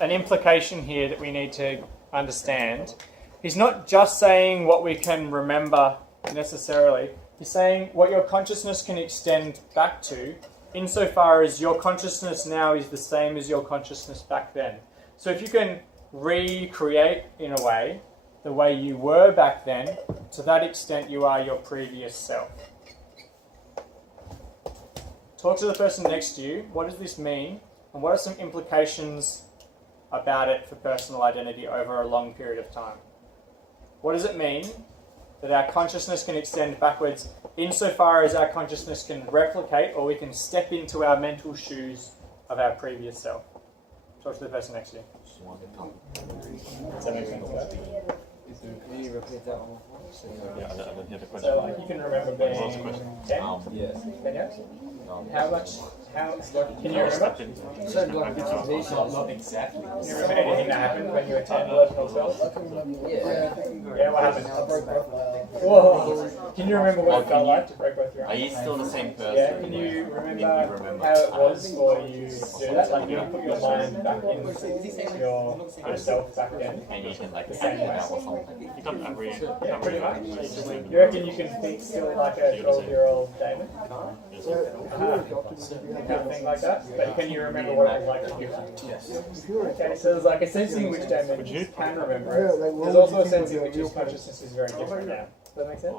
an implication here that we need to understand. He's not just saying what we can remember necessarily. He's saying what your consciousness can extend back to, insofar as your consciousness now is the same as your consciousness back then. So if you can recreate, in a way you were back then, to that extent you are your previous self. Talk to the person next to you. What does this mean? And what are some implications about it for personal identity over a long period of time? What does it mean that our consciousness can extend backwards insofar as our consciousness can replicate, or we can step into our mental shoes of our previous self? Talk to the person next to you. Does that make sense? Can you repeat that one? Yeah, I don't hear the question. So, like, you can remember being What was the question? 10? Yes. 10 years? How much? Can you remember? So, like, Not exactly. Can you remember anything that happened when you were 10 or 12? yeah. Yeah, what happened? Whoa! Can you remember what it felt like to break both your Are arms? you still the same person? Yeah, can you remember how it was for you to do that? Like, you put your mind back in yourself back then. And you can like The same act it way. out or something. You don't have really. Yeah, pretty much. You reckon you can think still like a 12-year-old Damon? You can't think like that? But can you remember what it was like to be Okay, so there's like a sense in which Damon can remember it. There's also a sense in which his consciousness is very different now. Does that make sense?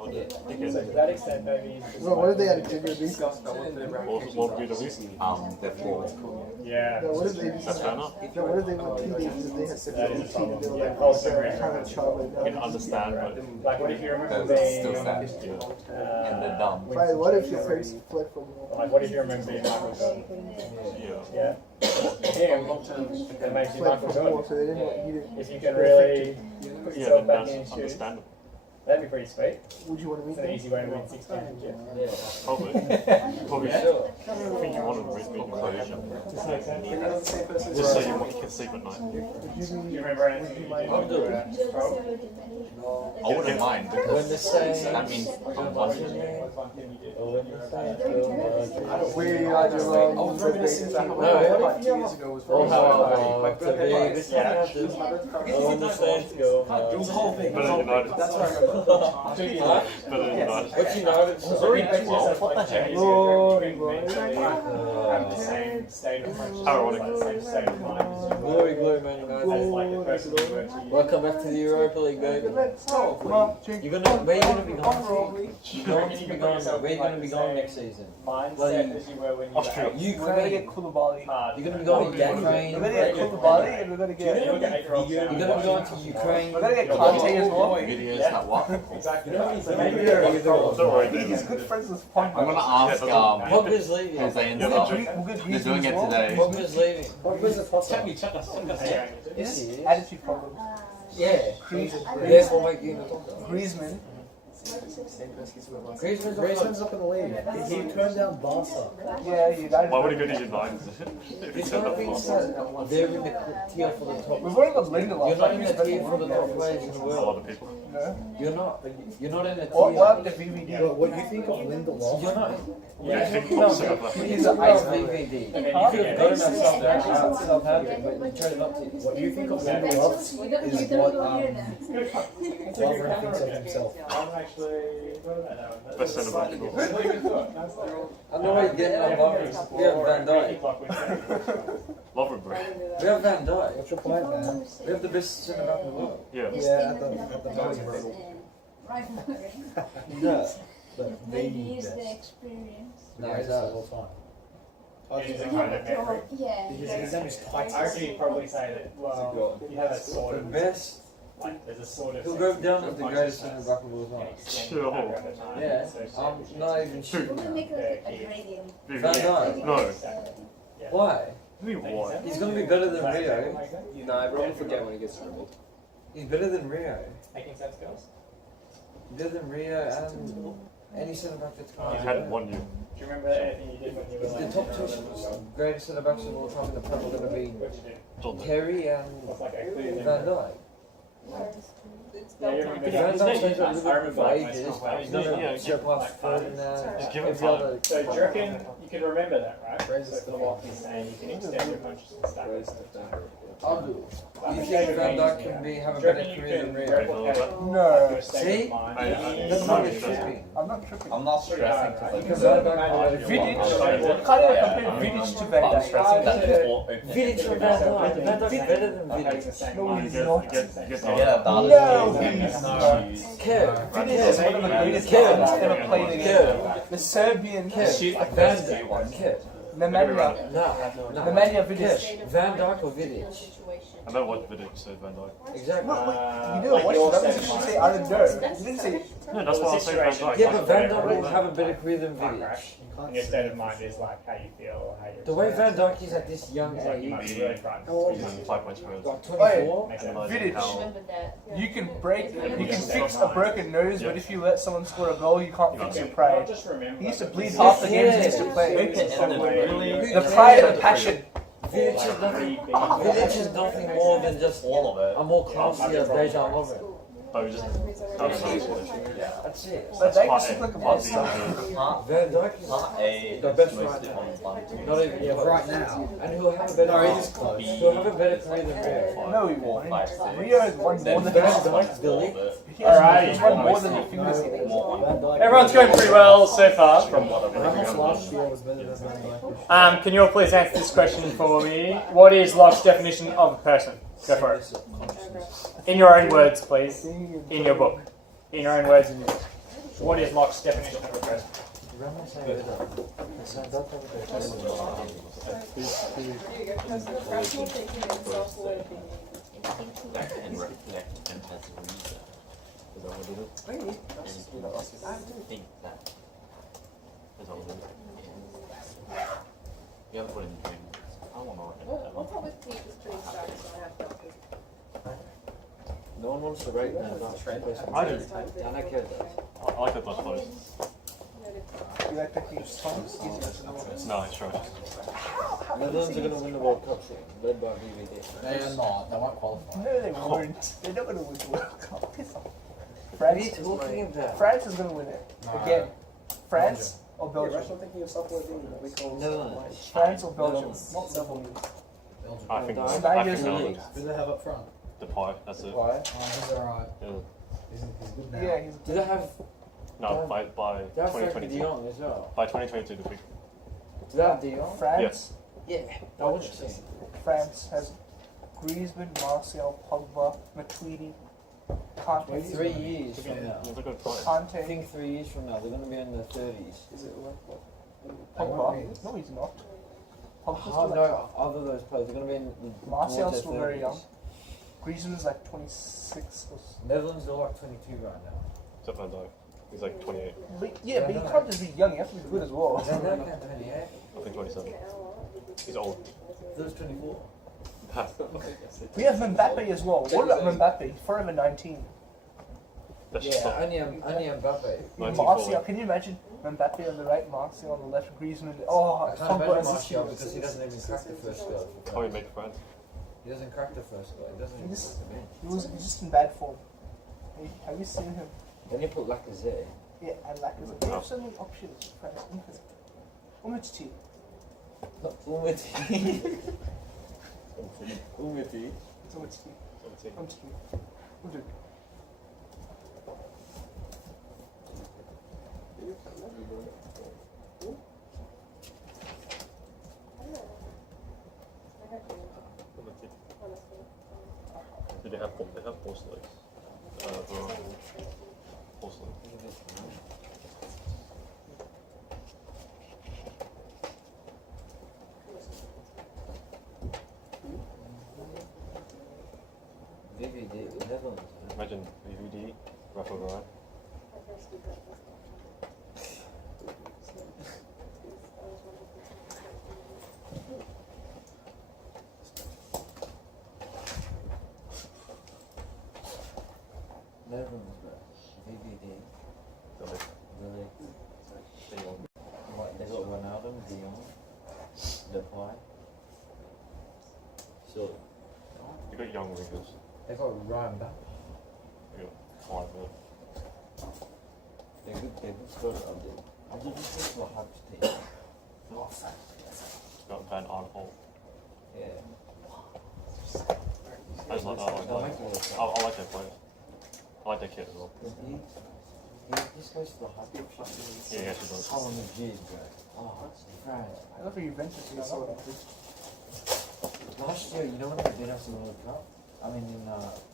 So to that extent, maybe he's just Well, what did they add to your beef? What would be the reason? Therefore. yeah. No, what did they That's fair enough. No, what did they want teenagers? They had sex That with is a 18 and they were problem. Yeah, like, culture kind of child I can understand, but Like, what if you remember Still being sad. And the dumb. Right, what if your face fled from you? like, what if you remember being Michael Jordan? yeah. Yeah. Him, that makes you Fled Michael from war, Jordan. so they didn't want you If you can really put Yeah, yourself then back in that's his shoes, understandable. that'd be pretty sweet. Would you want to meet It's an them? easy way to win 6 games. Yeah. Probably. Probably. Yeah. I think you want to read me the closure. Does that make sense? Just so you can sleep at night. Do you remember anything you did? I'll do it. I wouldn't mind When because they say, that means I'm watching you. What's one thing you did? We are the wrong. no, oh, how to be this Yeah. I understand to go. Better United. Better United. What you know? Sorry, what the heck? Have the same state of consciousness, Ironic. like the same state of mind as you Glory, were. glory, man As United. like the person you were to you. Welcome back to the Europa League, baby. Come on, Jake. You're gonna, where you gonna be going? You reckon you can put yourself Where you in, gonna like, be the going same next season? mindset as you were when you were Austria. 8? We're gonna get Ukraine. Koulibaly. Hard. You're gonna be going to Ukraine. We're gonna get Koulibaly and we're gonna You get. look at 8-year-olds now. You're gonna be going to Ukraine. We're gonna get Conte as well. Videos that what? Exactly right. So maybe Don't worry, He's David. good friends with Pogba. I'm gonna ask Pogba's leaving. Jose and We're stuff. gonna get They're doing it today. Pogba's leaving. Pogba's a It's just attitude problems. Yeah. Griezmann. Therefore making the top. Griezmann. Griezmann's not going to leave. He turned down Barca. Yeah, you guys. Why would he go to United if he It's turned not up being for said. They're in the tier for the top. We've already got Lindelof. You're not in the tier for the top players in the a lot world. of people. No. You're not. You're not in the What tier. about the VVD? What you think of Lindelof? You're not. Yeah, I think No, Klopp's enough left. he's an ice VVD. You could have got him at Southampton, but you chose not to. What you think of Lindelof is what Lovren thinks of himself. Best centre back in the world. I know what you're getting on Lovren. We have Van Dijk. Lovren, bro. We have Van Dijk. What's your point, man? We have the best centre back in the world. Yeah. Yeah, at the moment. No. But Maybe the it's best. the experience. No, it's the whole time. He's a Yeah, kind of but memory. yeah. His name is I reckon you'd probably say that, well, you have a sort The of, best. like, there's a sort of. He'll go down as the greatest centre back of all time. Sure. Yeah, I'm not even We're shooting gonna now. make a gradient. Van Dijk. No. Why? I mean, what? He's gonna be better than Rio. No, everyone will forget when he gets dribbled. He's better than Rio. Making sense, girls? Better than Rio and any centre back that's come He's out. had 1 year. Do you remember anything you did when you were The like? top two greatest centre backs of all time in the Premier League are going to be What'd you do? John Terry. Terry and What's like a clear Van memory? Dijk. Yeah, you remember Van that? Dijk stays at I Liverpool remember for like ages. myself, He's never Yeah, surpassed Ferdinand. Just give him Every time. other. So do you reckon you can remember that, right? So for the Locke is saying you can extend your consciousness that way. I'll do. Like, You the think David Van May's, Dijk yeah. can be have a Do you better reckon you career than can Rio? replicate No. your state See? of mind? I- That's No, not he it should doesn't. be. I'm not tripping. I'm not stressing because I Because think Van Dijk will have Vidic? a You can't even compare Vidic to Van I'm Dijk. stressing that before opening. Vidic or Van Dijk? Van Dijk's better than Like having the Vidic. same No, mind. he's He not. gets Yeah, on. that No, is he's not. Kev. Vidic is one of the greatest Kev. players ever played the game. The Serbian Shoot the Van first Dijk. two ones. Kev. Nemanja. No. Nemanja Vidic. Kev. Van Dijk or Vidic? I never watched Vidic, so Van Dijk. Exactly. You Like didn't watch your it. That state was of just mind. say I don't know. You didn't say. No, that's why I say Van Dijk. Yeah, but Van Dijk will have a better career than Car Vidic. crash. And your state of mind is like how you feel or how you. The way Van Dijk is at this young It's like you might age, be really frightened. He's 5 points for us. like 24, Makes sense. Vidic. How- Remember that. You can fix a broken nose, but if you let someone score a goal, you can't fix your Not pride. just remember. He used to bleed this half is the games he used to play. really- The pride and passion. Vidic is nothing. Vidic is nothing more than just All of it. a more classy as Deja Lovren. But we just don't know. That's it. But they Part just A, look like a Part B, monster. Part Van Dijk is Part A the is best most right now. fun. Not even Yeah, close. right now. And he'll have a better. No, he is close. He'll have a better career than Rio. No, he won't. 5, 6. Rio has won more than Van his Dijk's the league. He's won more than the fingers he did. Van Dijk. Everyone's going pretty well so far. From what I've been Ramos reading. last year was better than Van Dijk. Can you all please answer this question for me? What is Locke's definition of a person? Go for it. In your own words, please. In your book. In your own words. What is Locke's definition of a person? Ramos ain't better. Van Dijk have a better career than Rio. And reflect and has reason. Is that what it is? And think that. Is that what it is? You have to put it in the dream. I don't know We'll what probably keep this pretty sharp, so I have to. No one wants to rate Van Dijk. I do. And I care that. I like that much close. You like to keep songs? No, it's trash. Netherlands are going to win the World Cup soon, led by VVD. They are not. They won't qualify. No, they won't. They're not going to win the World Cup. Piss off. What are you France, talking about? France is going to win it. Again. France or Belgium? Netherlands. France or Belgium? Not Belgium. Belgium. I think Van I Dijk think is Netherlands. Who do they have up front? The pie, that's it. Why? He's alright. Yeah. He's good now. Yeah, he's Do they have No, by they have Frankie de 2022. Jong as well? By 2022, the big. Do they have de Jong? France. Yeah. I want to see. France has Griezmann, Martial, Pogba, Matuidi, Kante. 3 years from now. It's a good price. I Kante. think 3 years from now they're going to be in their 30s. Pogba. No, he's not. Pogba's Oh still like, no, other those players, they're going to be in Martial's towards still their very 30s. young. Griezmann's like 26 or Netherlands are like 22 right now. Except Van Dijk. He's like 28. But yeah, but you can't just be young, you have to be good as well. Van Dijk at 28. I think 27. He's old. Those 24. We have Mbappe as well. What about Mbappe? He's forever 19. That's just Yeah, not only Mbappe. 94. Martial, can you imagine Mbappe on the right, Martial on the left, Griezmann? Oh, I can't imagine Martial because he doesn't even crack the first goal. How we make friends. He doesn't crack the first goal. He doesn't even He's- crack the bench. he's just in bad form. Have you seen him? Then you put Lacazette. Yeah, and Lacazette. They have so many options. France, infinite. Umtiti. Umtiti. Umtiti. Umtiti. Umtiti. Did they have horse legs? Horse legs. VVD, Netherlands. Imagine VVD, Rafa Varane. Netherlands, bro. VVD. Really. What, they got Ronaldo, Dion, Depay. So, You got young wingers. they got Ryan back. You got 5 minutes. They're good squad up there. I'm just looking for a hype team. You got Van Arnholt. Yeah. I just like that. They'll make all the sense. I like their players. I like their kit as well. This goes to the hype team. Yeah, he actually does. How Madrid, bro. Oh, France. I love Juventus. You saw that. Last year, you know when they beat us in the World Cup? I mean, in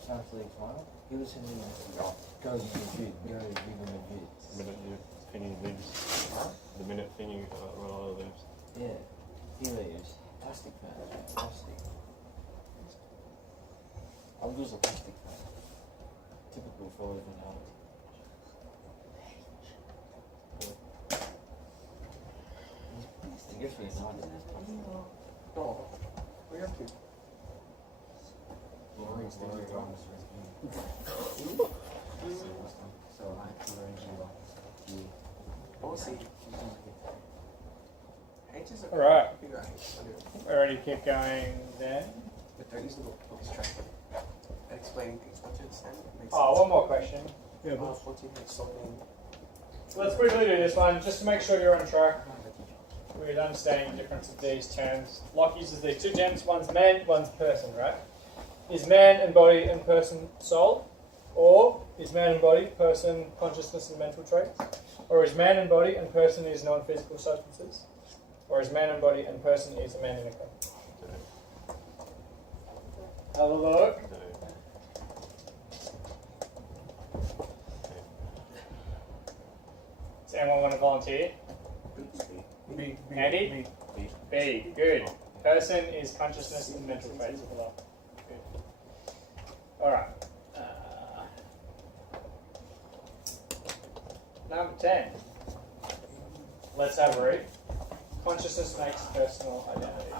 Champions League final? He was sending me, go Madrid, go Real Madrid. The minute you Thingy leaves. The minute Thingy Ronaldo leaves. Yeah, he leaves. Plastic fan, plastic. I'm just a plastic fan. Typical forward mentality. He gets me excited. Oh, we have to. Alright. We're ready to keep going then. But don't use the book as track. Explaining things not to understand. Oh, one more question. 14 minutes something. Let's quickly do this one just to make sure you're on track with understanding the difference of these terms. Locke uses these two terms, one's man, one's person, right? Is man and body and person soul? Or is man and body, person, consciousness and mental traits? Or is man and body and person is non-physical substances? Or is man and body and person is a man and a cup? Have a look. Does anyone want to volunteer? B. Andy? B. Good. Person is consciousness and mental traits. Good. Alright. Number 10. Let's have a read. Consciousness makes personal identity.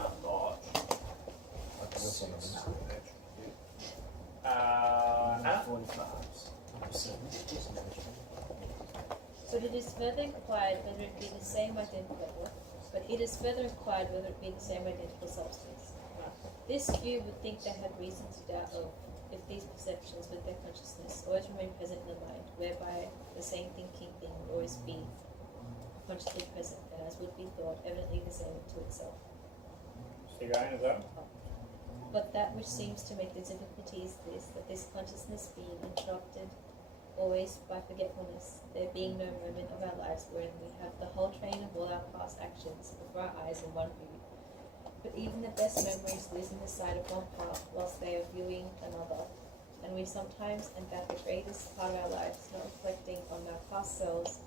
Anna? So it is further inquired whether it be the same identical, but it is further inquired whether it be the same identical substance. This view would think they had reason to doubt of if these perceptions with their consciousness always remain present in the mind, whereby the same thinking thing would always be consciously present, and as would be thought, evidently the same to itself. Still going, is that? But that which seems to make the difficulty is this, that this consciousness being interrupted always by forgetfulness, there being no moment of our lives wherein we have the whole train of all our past actions before our eyes in one view. But even the best memories losing the sight of one part whilst they are viewing another, and we sometimes, and that the greatest part of our lives, not reflecting on our past selves,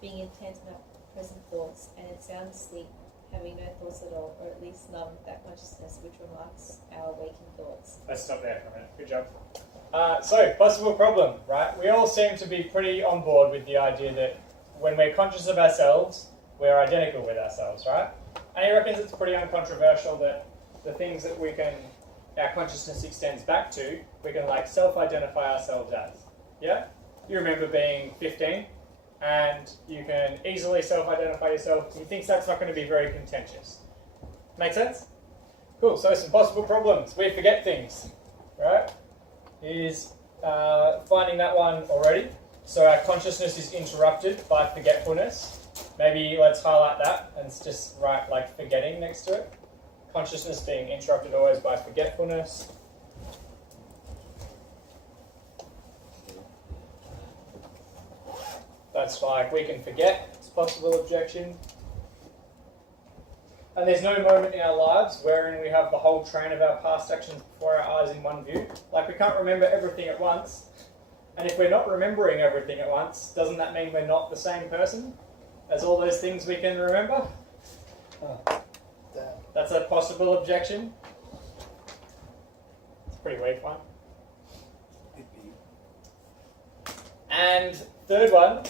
being intent on our present thoughts, and in sound sleep, having no thoughts at all, or at least numb that consciousness which remarks our waking thoughts. Let's stop there for a minute. Good job. So, possible problem, right? We all seem to be pretty on board with the idea that when we're conscious of ourselves, we're identical with ourselves, right? And he reckons it's pretty uncontroversial that the things that we can our consciousness extends back to, we can like self-identify ourselves as. Yeah? You remember being 15 and you can easily self-identify yourself. He thinks that's not going to be very contentious. Make sense? Cool, so some possible problems. We forget things, right? Is finding that one already. So our consciousness is interrupted by forgetfulness. Maybe let's highlight that and just write like forgetting next to it. Consciousness being interrupted always by forgetfulness. That's like we can forget. It's a possible objection. And there's no moment in our lives wherein we have the whole train of our past actions before our eyes in one view. Like we can't remember everything at once. And if we're not remembering everything at once, doesn't that mean we're not the same person as all those things we can remember? That's a possible objection. It's a pretty weak one. And third one,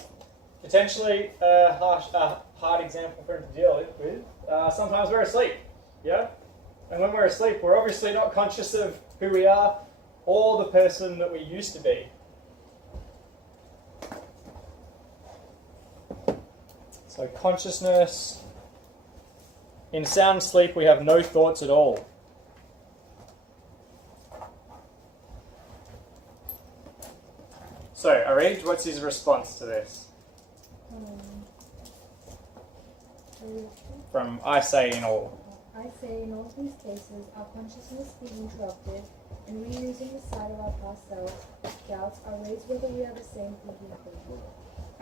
potentially a hard example for him to deal with. Sometimes we're asleep, yeah? And when we're asleep, we're obviously not conscious of who we are or the person that we used to be. So consciousness, in sound sleep we have no thoughts at all. So, Arid, what's his response to this? From I say in all. I say in all these cases, our consciousness is interrupted, and reusing the side of our past self, doubts are raised whether we are the same thinking thing,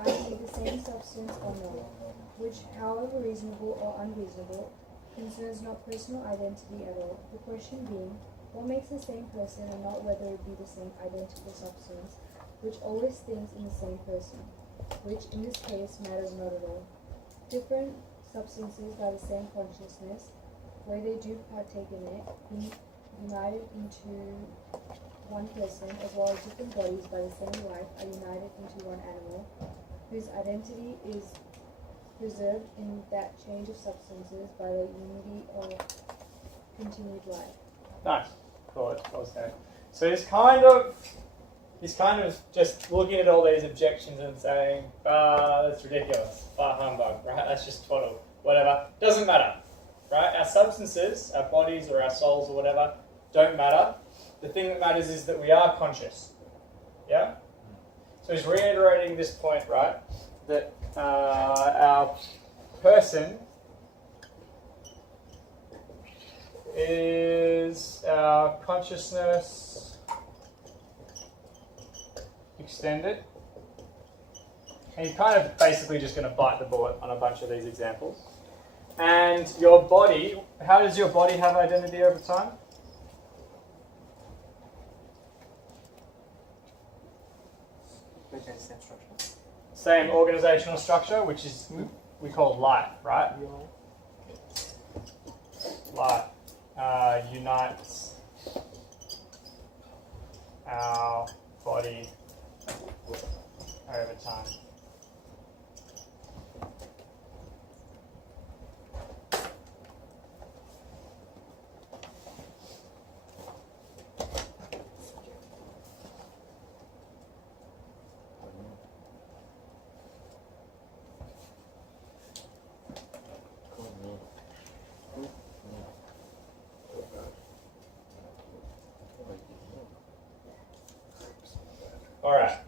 i.e. the same substance or not, which, however reasonable or unreasonable, concerns not personal identity at all. The question being, what makes the same person and not whether it be the same identical substance, which always thinks in the same person, which in this case matters not at all. Different substances by the same consciousness, where they do partake in it, being united into one person, as well as different bodies by the same life are united into one animal, whose identity is preserved in that change of substances by the unity of continued life. Nice. Cool. Okay. So he's kind of just looking at all these objections and saying, that's ridiculous, humbug, right? That's just twaddle, whatever. Doesn't matter, right? Our substances, our bodies or our souls or whatever, don't matter. The thing that matters is that we are conscious, yeah? So he's reiterating this point, right? That our person is our consciousness extended. And you're kind of basically just going to bite the bullet on a bunch of these examples. And your body, how does your body have identity over time? Same organizational structure, which is we call life, right? Life unites our body over time. Alright.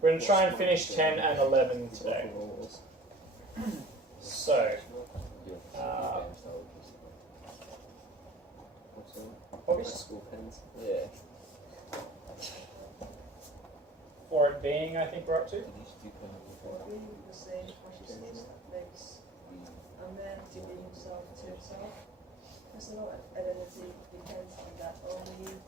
We're going to try and finish 10 and 11 today. So, what was School pens. Yeah. for it being, I think we're up to? Being the same consciousness that makes a man to be himself to himself. Personal identity depends on that only,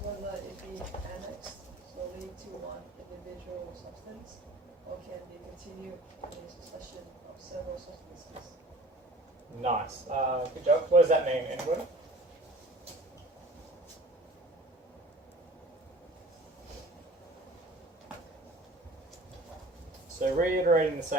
whether it be annexed solely to one individual substance, or can be continued in a succession of several substances. Nice. Good job. What does that mean, anybody? So reiterating the same